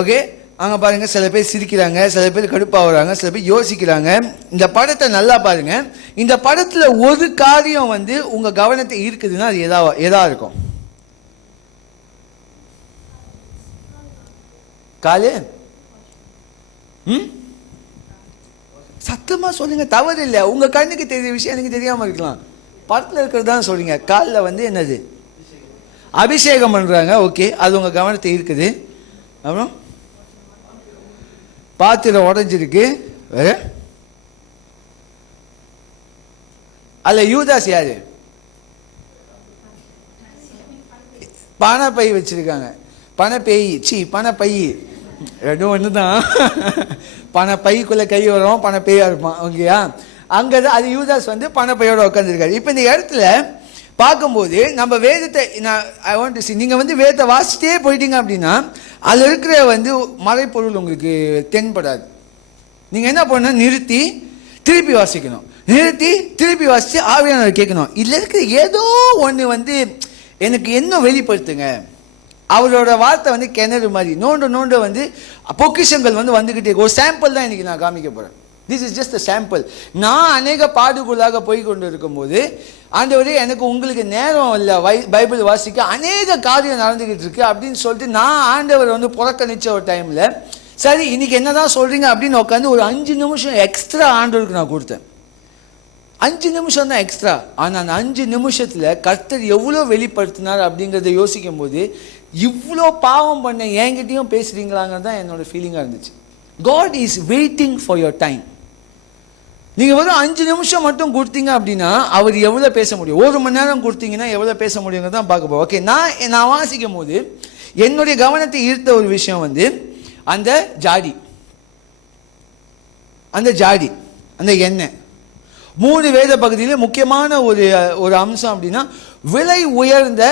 ஓகே, அங்கே பாருங்க, சில பேர் சிரிக்கிறாங்க, சில பேர் கடுப்பாகிறாங்க, சில பேர் யோசிக்கிறாங்க. இந்த படத்தை நல்லா பாருங்க. இந்த படத்தில் ஒரு காரியம் வந்து உங்க கவனத்தை ஈர்க்குதுன்னா அது எதா இருக்கும்? காலு சத்தமா சொல்லுங்க, தவறு இல்லை. உங்க கண்ணுக்கு தெரிய விஷயம் எனக்கு தெரியாம இருக்கலாம். படத்தில் இருக்கிறது தான் சொல்றீங்க. காலில் வந்து என்னது? அபிஷேகம் பண்றாங்க. ஓகே, அது உங்க கவனத்தை ஈர்க்குது. அப்புறம் பாத்திரம் உடஞ்சிருக்கு. வேற அல்ல, யூதாஸ் யாரு? பணப்பை வச்சிருக்காங்க. பணப்பேய், பணப்பை ரெண்டும் ஒன்று தான். பணப்பைக்குள்ள கை வரும், பணப்பேயா இருப்பான். ஓகேயா? அங்கே அது யூதாஸ் வந்து பணப்பையோட உட்காந்துருக்காரு. இப்போ இந்த இடத்துல பார்க்கும்போது நம்ம வேதத்தை ஐ வாண்ட் டு see, நீங்கள் வந்து வேதத்தை வாசிச்சிட்டே போயிட்டீங்க அப்படின்னா அதில் இருக்கிற வந்து மறைப்பொருள் உங்களுக்கு தென்படாது. நீங்கள் என்ன பண்ணணும்? நிறுத்தி திருப்பி வாசிக்கணும். நிறுத்தி திருப்பி வாசித்து ஆவியானவர் கேட்கணும், இதில் இருக்கிற ஏதோ ஒன்று வந்து எனக்கு இன்னும் வெளிப்படுத்துங்க. அவரோட வார்த்தை வந்து கிணறு மாதிரி நோண்ட வந்து பொக்கிஷங்கள் வந்து வந்துக்கிட்டே. ஒரு சாம்பிள் தான் இன்னைக்கு நான் காமிக்க போகிறேன். This is just a sample. நான் அநேக பாடுகளாக போய் கொண்டு இருக்கும்போது ஆண்டவரே எனக்கு உங்களுக்கு நேரம் இல்லை பைபிள் வாசிக்க, அநேக காரியம் நடந்துக்கிட்டு இருக்கு அப்படின்னு சொல்லிட்டு நான் ஆண்டவர் வந்து புறக்கணிச்ச ஒரு டைமில், சரி இன்னைக்கு என்னதான் சொல்றீங்க அப்படின்னு உட்காந்து ஒரு 5 நிமிஷம் எக்ஸ்ட்ரா ஆண்டவருக்கு நான் கொடுத்தேன். 5 நிமிஷம் தான் எக்ஸ்ட்ரா. ஆனால் அந்த 5 நிமிஷத்தில் கர்த்தர் எவ்வளோ வெளிப்படுத்தினார் அப்படிங்கிறத யோசிக்கும் போது இவ்வளோ பாவம் பண்ண என்கிட்டையும் பேசுறீங்களாங்கிறது தான் என்னோட ஃபீலிங்காக இருந்துச்சு. God is waiting for your time. நீங்கள் வெறும் 5 நிமிஷம் மட்டும் கொடுத்தீங்க அப்படின்னா அவர் எவ்வளோ பேச முடியும்? 1 மணி நேரம் கொடுத்தீங்கன்னா எவ்வளோ பேச முடியுங்கிறது தான் பார்க்க போகிறோம். ஓகே, நான் வாசிக்கும் போது என்னுடைய கவனத்தை ஈர்த்த ஒரு விஷயம் வந்து அந்த ஜாடி, அந்த எண்ணெய். 3 வேத பகுதியில் முக்கியமான ஒரு அம்சம் அப்படின்னா விலை உயர்ந்த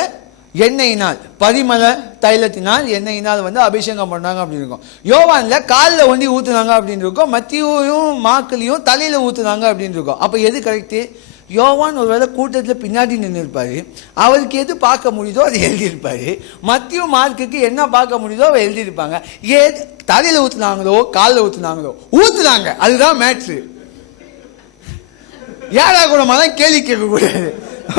எண்ணெயினால், பரிமள தைலத்தினால் எண்ணெயினால் வந்து அபிஷேகம் பண்ணாங்க அப்படின்னு இருக்கும். யோவானில் காலில் ஒண்டி ஊற்றுனாங்க அப்படின்னு இருக்கும். மத்தியும் மாக்களையும் தலையில் ஊற்றுனாங்க அப்படின்னு இருக்கும். அப்போ எது கரெக்டு? யோவான் ஒரு வேளை கூட்டத்தில் பின்னாடி நின்று இருப்பார், அவருக்கு எது பார்க்க முடியுதோ அதை எழுதியிருப்பார். மத்தியும் மார்க்குக்கு என்ன பார்க்க முடியுதோ அவ எழுதியிருப்பாங்க. தலையில் ஊற்றுனாங்களோ காலில் ஊற்றுனாங்க, அதுதான் மேட்ரு. யாரா கூட மாதிரி கேள்வி கேட்கக்கூடாது.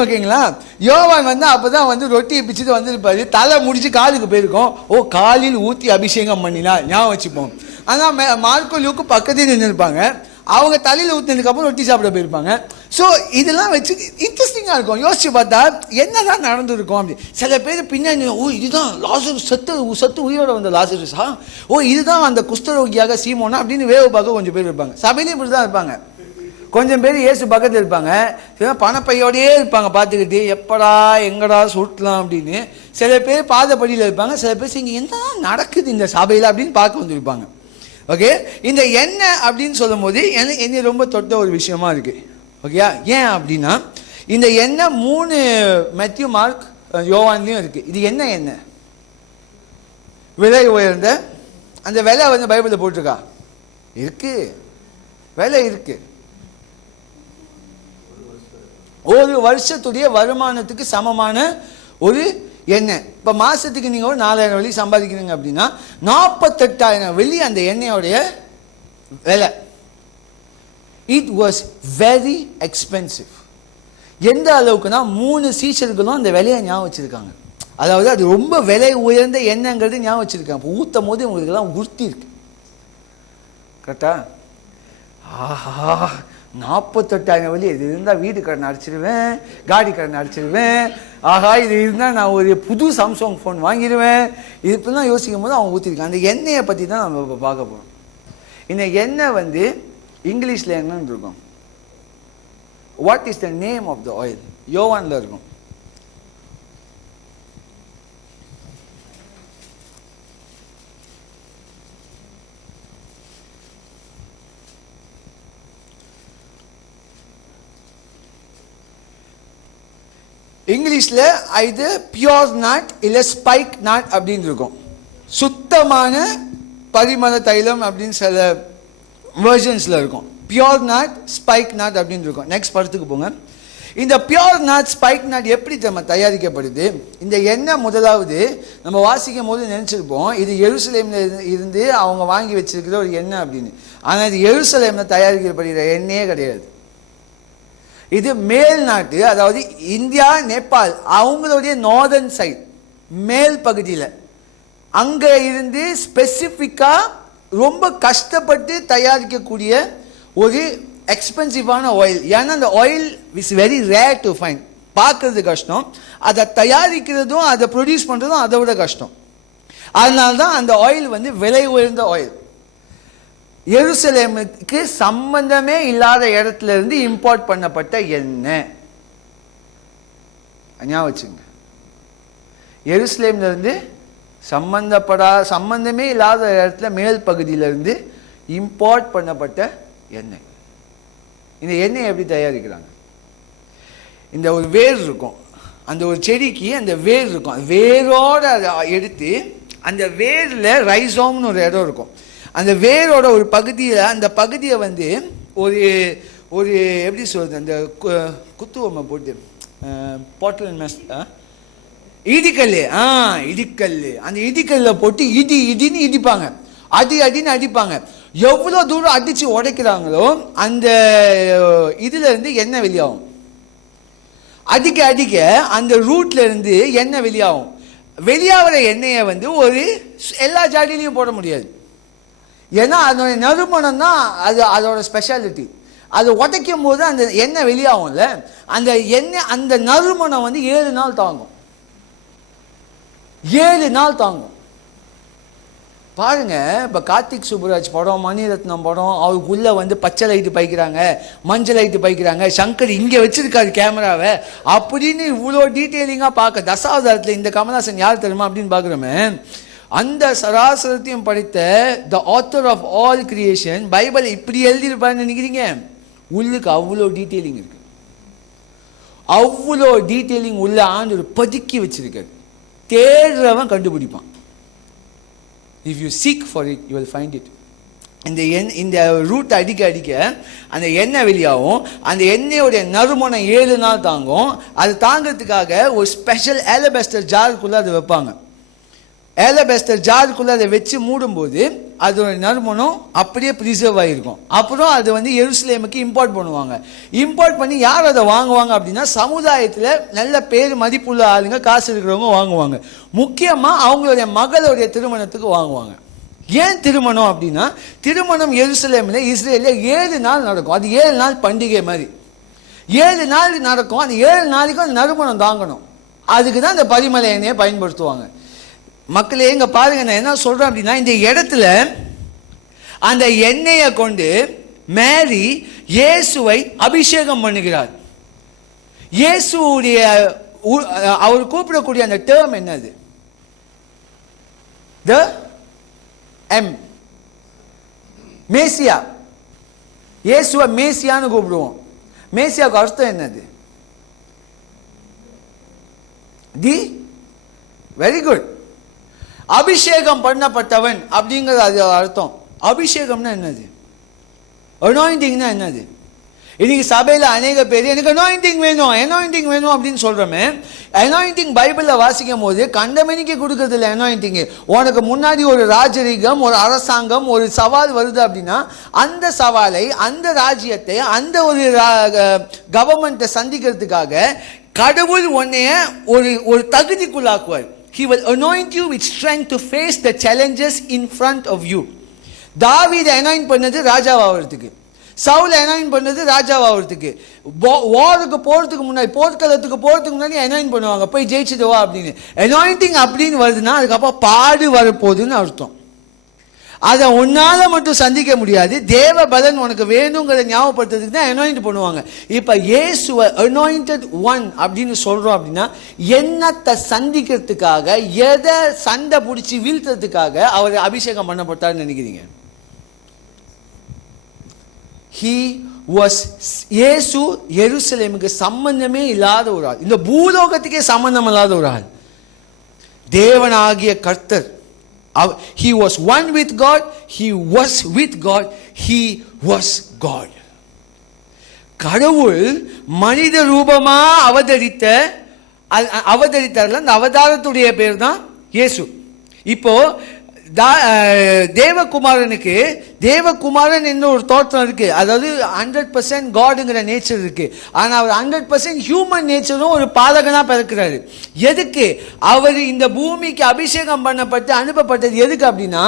ஓகேங்களா? யோவான் வந்து அப்பதான் வந்து ரொட்டியை பிச்சுட்டு வந்திருப்பாரு, தலை முடிச்சு காலுக்கு போயிருக்கோம். ஓ, காலில் ஊற்றி அபிஷேகம் பண்ணினா, ஞாபகம் வச்சுப்போம். ஆனால் மார்க்கோ லூக்கு பக்கத்தில் நின்று இருப்பாங்க, அவங்க தலையில் ஊற்றினதுக்கு அப்புறம் ரொட்டி சாப்பிட போயிருப்பாங்க. ஸோ இதெல்லாம் வச்சு இன்ட்ரெஸ்டிங்காக இருக்கும். யோசிச்சு பார்த்தா என்னதான் நடந்திருக்கும் அப்படி. சில பேர் பின்னாடி, ஓ இதுதான் லாசரஸ் சத்து உயிரோட வந்த லாசரஸா, ஓ இதுதான் அந்த குஷ்டரோகியாக சீமோனா அப்படின்னு வேவு பார்க்க கொஞ்சம் பேர் இருப்பாங்க. சபையிலையும் இப்படி தான் இருப்பாங்க. கொஞ்சம் பேர் இயேசு பக்கத்தில் இருப்பாங்க, பணப்பையோடையே இருப்பாங்க பார்த்துக்கிட்டு, எப்படா எங்கடா சுட்டலாம் அப்படின்னு. சில பேர் பாதப்படியில் இருப்பாங்க, சில பேர் இங்கே என்ன நடக்குது இந்த சபையில் அப்படின்னு பார்க்க வந்துருப்பாங்க. ஓகே, இந்த எண்ணெய் அப்படின்னு சொல்லும் போது என்னை ரொம்ப தொட்ட ஒரு விஷயமா இருக்கு. ஓகேயா? ஏன் அப்படின்னா இந்த எண்ணெய் 3 மேத்யூ, மார்க், யோவான்லையும் இருக்கு. இது என்ன எண்ணெய்? விலை உயர்ந்த. அந்த விலை வந்து பைபிளில் போட்டிருக்கா? இருக்கு, விலை இருக்கு. ஒரு வருஷத்துடைய வருமானத்துக்கு சமமான ஒரு எண்ணெய். இப்போ மாசத்துக்கு நீங்கள் ஒரு 4000 வெள்ளி சம்பாதிக்கிறீங்க அப்படின்னா 48,000 வெள்ளி அந்த எண்ணெயோடைய விலை. It was very expensive. எந்த அளவுக்குன்னா 3 சீஷர்களும் அந்த விலையை ஞாபகம் வச்சிருக்காங்க. அதாவது அது ரொம்ப விலை உயர்ந்த எண்ணெய்ங்கிறது ஞாபகம் வச்சிருக்காங்க. இப்போ ஊற்றும் போது உங்களுக்கெல்லாம் உறுத்தி இருக்கு. கரெக்டா? ஆஹா, 48,000 வெள்ளி, இது இருந்தால் வீடு கடன் அடிச்சிடுவேன், காடி கடன் அடிச்சிடுவேன், ஆஹா இது இருந்தால் நான் ஒரு புது சாம்சங் ஃபோன் வாங்கிடுவேன். இது இப்படிலாம் யோசிக்கும் போது அவங்க ஊற்றிருக்காங்க. அந்த எண்ணெயை பற்றி தான் நம்ம இப்போ பார்க்க போகிறோம். இந்த எண்ணெய் வந்து இங்கிலீஷில் என்னன்னு இருக்கும்? What is the name of the oil? யோவானில் இருக்கும். இங்கிலீஷில் இது பியோர் நாட் இல்லை ஸ்பைக் நாட் அப்படின்னு இருக்கும். சுத்தமான பரிமள தைலம் அப்படின்னு சில வெர்ஷன்ஸில் இருக்கும். பியோர் நாட், ஸ்பைக் நாட் அப்படின்னு இருக்கும். நெக்ஸ்ட் படத்துக்கு போங்க. இந்த பியோர் நாட், ஸ்பைக் நாட் எப்படி நம்ம தயாரிக்கப்படுது? இந்த எண்ணெய் முதலாவது நம்ம வாசிக்கும் போது நினச்சிருப்போம் இது எருசலேமில் இருந்து அவங்க வாங்கி வச்சிருக்கிற ஒரு எண்ணெய் அப்படின்னு. ஆனால் இது எருசலேமில் தயாரிக்கப்படுகிற எண்ணெயே கிடையாது. இது மேல் நாட்டு, அதாவது இந்தியா, நேபாள், அவங்களுடைய நார்தர்ன் சைட் மேல் பகுதியில் அங்கே இருந்து ஸ்பெசிஃபிக்காக ரொம்ப கஷ்டப்பட்டு தயாரிக்கக்கூடிய ஒரு எக்ஸ்பென்சிவான ஆயில். ஏன்னா அந்த oil is very rare to find. பார்க்கறது கஷ்டம், அதை தயாரிக்கிறதும் அதை ப்ரொடியூஸ் பண்ணுறதும் அதை விட கஷ்டம். அதனால தான் அந்த ஆயில் வந்து விலை உயர்ந்த ஆயில். எருசலேமுக்கு சம்பந்தமே இல்லாத இடத்துல இருந்து இம்போர்ட் பண்ணப்பட்ட எண்ணெய். ஞாபகம் வச்சுங்க, எருசலேம்ல இருந்து சம்பந்தமே இல்லாத இடத்துல மேல் பகுதியிலிருந்து இம்போர்ட் பண்ணப்பட்ட எண்ணெய். இந்த எண்ணெய் எப்படி தயாரிக்கிறாங்க? இந்த ஒரு வேர் இருக்கும், அந்த ஒரு செடிக்கு அந்த வேர் இருக்கும், வேரோட அதை எடுத்து அந்த வேரில் ரைசோம்னு ஒரு இடம் இருக்கும். அந்த வேரோட ஒரு பகுதியில், அந்த பகுதியை வந்து ஒரு ஒரு எப்படி சொல்கிறது, அந்த குத்துவமை போட்டு பாட்டில் மெஸ் இடிக்கல், இடிக்கல், அந்த இடிக்கல்ல போட்டு இடின்னு இடிப்பாங்க, அடின்னு அடிப்பாங்க. எவ்வளோ தூரம் அடித்து உடைக்கிறாங்களோ அந்த இதுல இருந்து எண்ணெய் வெளியாகும். அடிக்க அடிக்க அந்த ரூட்ல இருந்து எண்ணெய் வெளியாகும். வெளியாகிற எண்ணெயை வந்து ஒரு எல்லா ஜாடியிலையும் போட முடியாது. ஏன்னா அதோட நறுமணம் தான் அதோட ஸ்பெஷாலிட்டி. அது உடைக்கும் போது அந்த எண்ணெய் வெளியாகும்ல, அந்த எண்ணெய் அந்த நறுமணம் வந்து 7 நாள் தாங்கும். 7 நாள் தாங்கும். பாருங்க, இப்போ கார்த்திக் சுப்புராஜ் படம், மணிரத்னம் படம், அவருக்குள்ள வந்து பச்சை லைட்டு பைக்கிறாங்க, மஞ்சள் லைட்டு பைக்கிறாங்க, சங்கர் இங்கே வச்சிருக்காரு கேமராவை அப்படின்னு இவ்வளோ டீட்டெயிலிங்காக பார்க்க. தசாவதாரத்தில் இந்த கமல்ஹாசன் யார் தெரியுமா அப்படின்னு பார்க்குறோமே, அந்த சராசரத்தையும் படித்த the author of all creation Bible இப்படி எழுதியிருப்பாருன்னு நினைக்கிறீங்க? உள்ளுக்கு அவ்வளோ டீட்டெயிலிங் இருக்கு. அவ்வளோ டீட்டெயிலிங் உள்ள ஆண்டு பதுக்கி வச்சிருக்காரு. தேடுறவன் கண்டுபிடிப்பான். If you seek for it you will find it. இந்த ரூட் அடிக்க அடிக்க அந்த எண்ணெய் வெளியாகும். அந்த எண்ணெயோடைய நறுமணம் 7 நாள் தாங்கும். அது தாங்கிறதுக்காக ஒரு ஸ்பெஷல் ஏலபெஸ்டர் ஜாருக்குள்ளே அதை வைப்பாங்க. ஏலபெஸ்டர் ஜாருக்குள்ளே அதை வச்சு மூடும்போது அதோட நறுமணம் அப்படியே ப்ரிசர்வ் ஆகிருக்கும். அப்புறம் அது வந்து எருசலேமுக்கு இம்போர்ட் பண்ணுவாங்க. இம்போர்ட் பண்ணி யார் அதை வாங்குவாங்க அப்படின்னா சமுதாயத்தில் நல்ல பேர் மதிப்புள்ள ஆளுங்க, காசு இருக்கிறவங்க வாங்குவாங்க. முக்கியமாக அவங்களுடைய மகளுடைய திருமணத்துக்கு வாங்குவாங்க. ஏன் திருமணம் அப்படின்னா, திருமணம் எருசலேமில் இஸ்ரேலில் 7 நாள் நடக்கும். அது 7 நாள் பண்டிகை மாதிரி 7 நாள் நடக்கும். அந்த 7 நாளைக்கும் அந்த நறுமணம் தாங்கணும். அதுக்கு தான் இந்த பரிமள எண்ணெயை பயன்படுத்துவாங்க. மக்களே இங்க பாருங்க, நான் என்ன சொல்றேன் அப்படின்னா, இந்த இடத்துல அந்த எண்ணெயை கொண்டு மேரி இயேசுவை அபிஷேகம் பண்ணுகிறார். இயேசுடைய அவர் கூப்பிடக்கூடிய அந்த டேர்ம் என்னது? த எம் மேசியா. இயேசுவை மேசியான்னு கூப்பிடுவோம். மேசியாவுக்கு அர்த்தம் என்னது? தி வெரி குட், அபிஷேகம் பண்ணப்பட்டவன் அப்படிங்கிறது அது அர்த்தம். அபிஷேகம்னா என்னது? அனாயிண்டிங்னா என்னது? இன்னைக்கு சபையில் அநேக பேர் எனக்கு அனாயிண்டிங் வேணும், அனாயிண்டிங் வேணும் அப்படின்னு சொல்கிறோமே. அனாயிண்டிங் பைபிளில் வாசிக்கும் போது கண்டமணிக்கு கொடுக்கறது இல்லை. அனாயிண்டிங் உனக்கு முன்னாடி ஒரு ராஜரீகம், ஒரு அரசாங்கம், ஒரு சவால் வருது அப்படின்னா அந்த சவாலை, அந்த ராஜ்யத்தை, அந்த ஒரு கவர்மெண்ட்டை சந்திக்கிறதுக்காக கடவுள் உன்னைய ஒரு தகுதிக்குள்ளாக்குவார். He will anoint you with strength to face the challenges in front of you. தாவீதை அனாயிண்ட் பண்ணது ராஜாவாகிறதுக்கு, சவுல் அனாயிண்ட் பண்ணது ராஜாவாகிறதுக்கு. வாருக்கு போகிறதுக்கு முன்னாடி, போர்க்களத்துக்கு போகிறதுக்கு முன்னாடி அனாயிண்ட் பண்ணுவாங்க, போய் ஜெயிச்சுட்டு வா அப்படின்னு. அனாயிண்டிங் அப்படின்னு வருதுன்னா அதுக்கப்புறம் பாடு வரப்போகுதுன்னு அர்த்தம். அதை உன்னால மட்டும் சந்திக்க முடியாது. தேவ பலன் உனக்கு வேணுங்கிறத ஞாபகப்படுத்துறதுக்கு தான் அனாயிண்ட் பண்ணுவாங்க. இப்போ இயேசுவை அனாயிண்டட் ஒன் அப்படின்னு சொல்றோம் அப்படின்னா என்னத்தை சந்திக்கிறதுக்காக, எதை சண்டை பிடிச்சி வீழ்த்துறதுக்காக அவர் அபிஷேகம் பண்ணப்பட்டார்னு நினைக்கிறீங்க? இயேசு எருசலேமுக்கு சம்பந்தமே இல்லாத ஒரு ஆள், இந்த பூலோகத்துக்கே சம்பந்தம் இல்லாத ஒரு ஆள். தேவனாகிய கர்த்தர், he was one with God, he was with God, he was God. கடவுள் மனித ரூபமா அவதரித்தார்ல, அந்த அவதாரத்துடைய பேர் தான் இயேசு. இப்போ தேவகுமாரனுக்கு தேவகுமாரன் என்ற ஒரு தோற்றம் இருக்கு. அதாவது 100% காடுங்கிற நேச்சர் இருக்கு. ஆனால் அவர் 100% ஹியூமன் நேச்சரும் ஒரு பாலகனா பிறக்கிறாரு. எதுக்கு? அவர் இந்த பூமிக்கு அபிஷேகம் பண்ணப்பட்டு அனுப்பப்பட்டது எதுக்கு அப்படின்னா,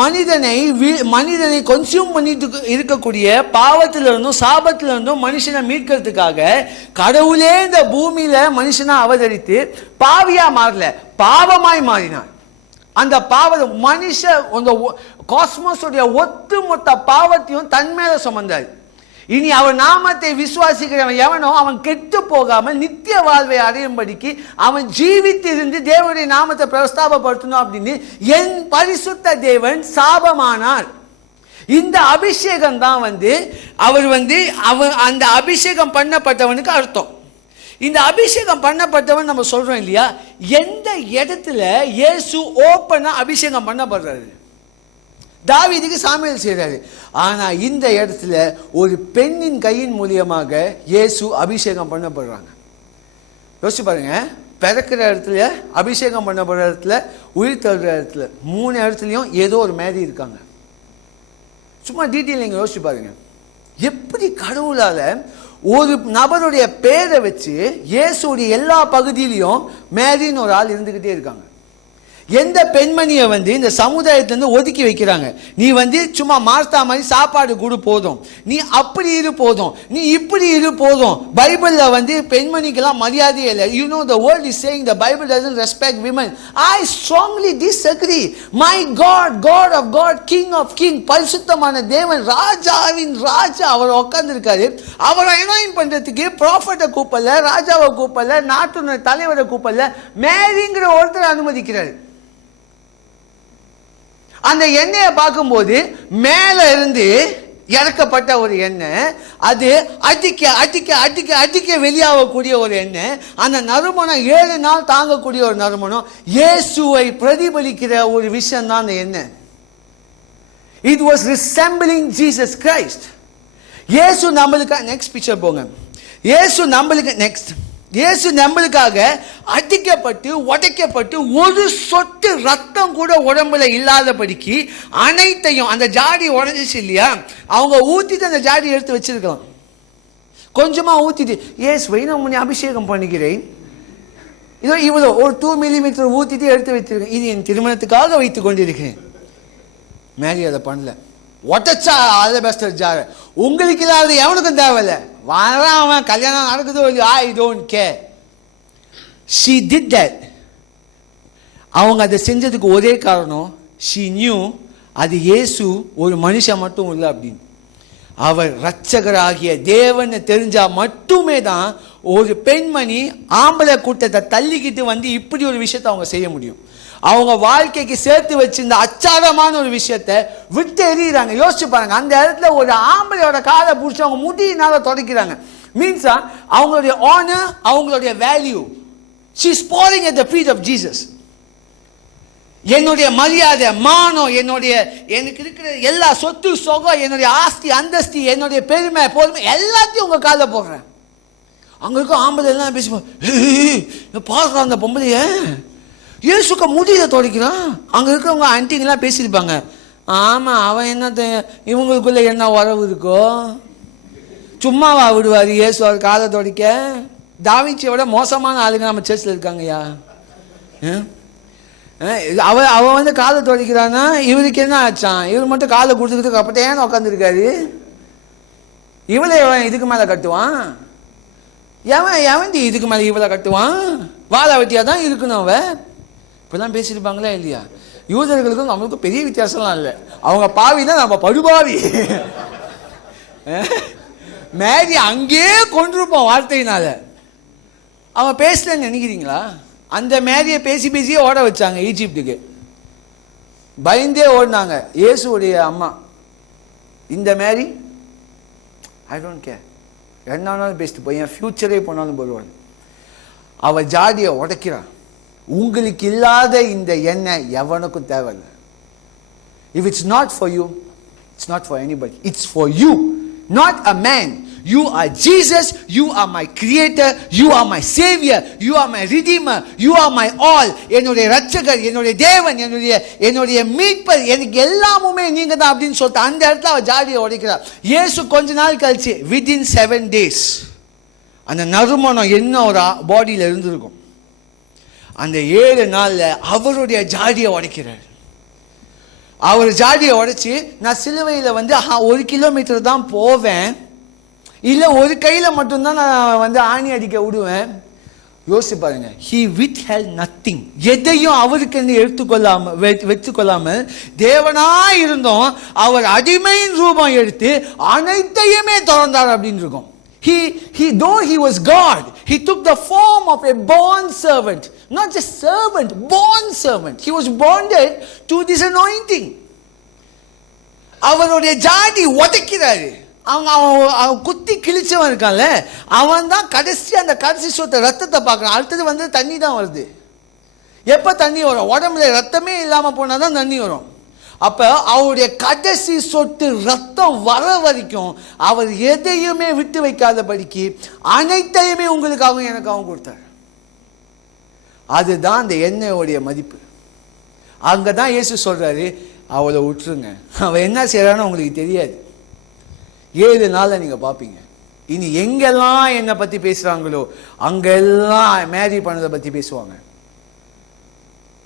மனிதனை கன்சியூம் பண்ணிட்டு இருக்கக்கூடிய பாவத்திலிருந்தும் சாபத்திலிருந்தும் மனுஷனை மீட்கிறதுக்காக கடவுளே இந்த பூமியில மனுஷனா அவதரித்து பாவியா மாறல, பாவமாய் மாறினார். அந்த மனுஷ அந்த காஸ்மோஸுடைய ஒட்டுமொத்த பாவத்தையும் தன்மேல சுமந்தார். இனி அவர் நாமத்தை விசுவாசிக்கிறவன் எவனோ அவன் கெட்டு போகாமல் நித்திய வாழ்வை அடையும்படிக்கு அவன் ஜீவித்து இருந்து தேவனுடைய நாமத்தை பிரஸ்தாபப்படுத்தணும் அப்படின்னு என் பரிசுத்த தேவன் சாபமானார். இந்த அபிஷேகம் தான் அவர் அந்த அபிஷேகம் பண்ணப்பட்டவனுக்கு அர்த்தம். இந்த அபிஷேகம் பண்ணப்பட்டவன் நம்ம சொல்றோம் இல்லையா? எந்த இடத்துல இயேசு ஓப்பனா அபிஷேகம் பண்ணப்படுறாரு? தாவீதுக்கு சாமுவேல் செய்றாரு. ஆனா இந்த இடத்துல ஒரு பெண்ணின் கையின் மூலியமாக இயேசு அபிஷேகம் பண்ணப்படுறாங்க. யோசிச்சு பாருங்க, பிறக்கிற இடத்துல, அபிஷேகம் பண்ணப்படுற இடத்துல, உயிர் தள்ளுற இடத்துல, 3 இடத்துலையும் ஏதோ ஒரு மேரி இருக்காங்க. சும்மா டீட்டெயில் நீங்க யோசிச்சு பாருங்க. எப்படி கடவுளால ஒரு நபருடைய பேரை வச்சு இயேசுடைய எல்லா பகுதியிலையும் மேரின்னு ஒரு ஆள் இருந்துகிட்டே இருக்காங்க. எந்த பெண்மணியை இந்த சமுதாயத்திலிருந்து ஒதுக்கி வைக்கிறாங்க? நீ சும்மா மார்த்தா மாதிரி சாப்பாடு கொடு போதும், நீ அப்படி இரு போதும், நீ இப்படி இரு போதும். பைபிள்ல பெண்மணிக்கெல்லாம் மரியாதையே இல்லை. You know the world is saying the Bible doesn't respect women. I strongly disagree. My God, God of God, King of King, பரிசுத்தமான தேவன், ராஜாவின் ராஜா அவர் உட்கார்ந்துருக்காரு. அவரை அனாயிண்ட் பண்றதுக்கு ப்ராஃபட்டை கூப்பிடல, ராஜாவை கூப்பிடல, நாட்டு தலைவரை கூப்பிடல, மேரிங்கிற ஒருத்தர் அனுமதிக்கிறாரு. அந்த எண்ணெயை பார்க்கும்போது மேல இருந்து இறக்கப்பட்ட ஒரு எண்ணெய், அது அடிக்க அடிக்க அடிக்க அடிக்க வெளியாகக்கூடிய ஒரு எண்ணெய். அந்த நறுமணம் 7 நாள் தாங்கக்கூடிய ஒரு நறுமணம். இயேசுவை பிரதிபலிக்கிற ஒரு விஷயம் தான் அந்த எண்ணெய். It was resembling Jesus Christ. இயேசு நம்மளுக்கு நெக்ஸ்ட் பிக்சர் போங்க. இயேசு நம்மளுக்கு நெக்ஸ்ட் இயேசு நம்மளுக்காக அடிக்கப்பட்டு உடைக்கப்பட்டு ஒரு சொட்டு ரத்தம் கூட உடம்புல இல்லாதபடிக்கு அனைத்தையும், அந்த ஜாடி உடைஞ்சிச்சு இல்லையா, அவங்க ஊற்றிட்டு அந்த ஜாடி எடுத்து வச்சிருக்கலாம். கொஞ்சமாக ஊற்றிட்டு, இயேசுவை நான் உன்னை அபிஷேகம் பண்ணிக்கிறேன், இதோ இவ்வளோ ஒரு 2 மில்லிமீட்டர் ஊற்றிட்டு எடுத்து வச்சிருக்கேன், இது என் திருமணத்துக்காக வைத்து கொண்டிருக்கிறேன். மேரி அதை பண்ணல, ஒட்டச்சா அலபஸ்டர் ஜார். உங்களுக்கு இல்லாத எவனுக்கும் தேவையில்லை, வரான் அவன், கல்யாணம் நடக்குதோ இல்லையோ, I don't care. she did that. அவங்க அதை செஞ்சதுக்கு ஒரே காரணம், she knew அது இயேசு ஒரு மனுஷன் மட்டும் இல்லை அப்படின்னு. அவர் இரட்சகராகிய தேவனை தெரிஞ்சா மட்டுமே தான் ஒரு பெண்மணி ஆம்பளை கூட்டத்தை தள்ளிக்கிட்டு வந்து இப்படி ஒரு விஷயத்தை அவங்க செய்ய முடியும். அவங்க வாழ்க்கைக்கு சேர்த்து வச்சிருந்த அச்சாரமான ஒரு விஷயத்தை விட்டு எறிகிறாங்க. யோசிச்சு பாருங்க, அந்த இடத்துல ஒரு ஆம்பளையோட காலை பிடிச்சி அவங்க முடியினால தொடக்கிறாங்க. மீன்ஸா அவங்களுடைய ஆனர், அவங்களுடைய value, she is pouring at the feet of Jesus. என்னுடைய மரியாதை, மானம், எனக்கு இருக்கிற எல்லா சொத்து சொகம், என்னுடைய ஆஸ்தி அந்தஸ்தி, என்னுடைய பெருமை பொறுமை எல்லாத்தையும் உங்க காலில் போடுறேன். அங்க இருக்க ஆம்பளை எல்லாம் பேசுவோம், பாக்குற அந்த பொம்பளைய இயேசுக்க முடியில தொடக்கிறான். அங்க இருக்கிறவங்க ஆன்டிங்கெல்லாம் பேசியிருப்பாங்க, ஆமா அவன் என்ன இவங்களுக்குள்ள என்ன உறவு இருக்கோ, சும்மாவா விடுவாரு இயேசு அவர் காலை தொடக்க. தாவிச்சியை விட மோசமான ஆளுங்க நம்ம சர்ச்சில் இருக்காங்கய்யா. அவன் வந்து காலை தொடக்கிறான்னா இவருக்கு என்ன ஆச்சான், இவர் மட்டும் காலை கொடுத்துக்கிட்டு அப்பட்டேன்னு உட்காந்துருக்காரு. இவளை இதுக்கு மேலே கட்டுவான், எவன் இதுக்கு மேலே இவளை கட்டுவான், வாழை வெட்டியா தான் இருக்கணும். அவன் இப்படிலாம் பேசியிருப்பாங்களா இல்லையா? யூதர்களுக்கும் நம்மளுக்கும் பெரிய வித்தியாசம்லாம் இல்லை. அவங்க பாவி தான், நம்ம படுபாவி. மேரி அங்கேயே கொண்டிருப்போம் வார்த்தையினால. அவன் பேசலன்னு நினைக்கிறீங்களா? அந்த மேரியை பேசி பேசியே ஓட வச்சாங்க ஈஜிப்டுக்கு. பயந்தே ஓடினாங்க இயேசுடைய அம்மா. இந்த மேரி ஐ டோன்ட் கேர், என்னாலும் பேசிட்டு போய் என் ஃபியூச்சரே போனாலும் போடுவாங்க. அவள் ஜாடியை உடைக்கிறான். உங்களுக்கு இல்லாத இந்த எண்ணெய் எவனுக்கும் தேவையில்லை. If it's not for you, it's not for anybody, it's for you, not a man. You are Jesus, you are my creator, you are my savior, you are my redeemer, you are my all. என்னுடைய இரட்சகர், என்னுடைய தேவன், என்னுடைய மீட்பர், எனக்கு எல்லாமுமே நீங்க தான் அப்படின்னு சொல்லிட்டு அந்த இடத்துல அவ ஜாடியை உடைக்கிறார். இயேசு கொஞ்ச நாள் கழிச்சு, within 7 days அந்த நறுமணம் என்ன ஒரு பாடியில் இருந்திருக்கும். அந்த 7 நாள்ல அவருடைய ஜாடியை உடைக்கிறார். அவர் ஜாடியை உடைச்சி, நான் சிலுவையில் வந்து 1 கிலோமீட்டர் தான் போவேன், இல்லை ஒரு கையில் மட்டும்தான் நான் வந்து ஆணி அடிக்க விடுவேன். யோசிச்சு பாருங்க, he withheld nothing. எதையும் அவருக்கு வைத்துக்கொள்ளாமல் தேவனாய் இருந்தோம் அவர் அடிமையின் ரூபம் எடுத்து அனைத்தையுமே திறந்தார் அப்படின்னு இருக்கும். Though he was God, he took the form of a born servant. Not just servant, born servant. He was bonded to this anointing. அவருடைய ஜாடி உடைக்கிறாரு. அவன் குத்தி கிழிச்சவன் இருக்கான்ல, அவன் தான் அந்த கடைசி சொத்த ரத்தத்தை பார்க்கறான். அடுத்தது வந்து தண்ணி தான் வருது. எப்போ தண்ணி வரும்? உடம்புல ரத்தமே இல்லாமல் போனால் தான் தண்ணி வரும். அப்போ அவருடைய கடைசி சொட்டு ரத்தம் வர வரைக்கும் அவர் எதையுமே விட்டு வைக்காதபடிக்கு அனைத்தையுமே உங்களுக்காகவும் எனக்காகவும் கொடுத்தார். அதுதான் அந்த எண்ணெயோடைய மதிப்பு. அங்கே தான் இயேசு சொல்றாரு, அவளை விட்டுருங்க, அவள் என்ன செய்யறான்னு உங்களுக்கு தெரியாது. 7 நாளில் நீங்கள் பார்ப்பீங்க. இனி எங்கெல்லாம் என்னை பற்றி பேசுகிறாங்களோ அங்கெல்லாம் மேரி பண்ணதை பற்றி பேசுவாங்க.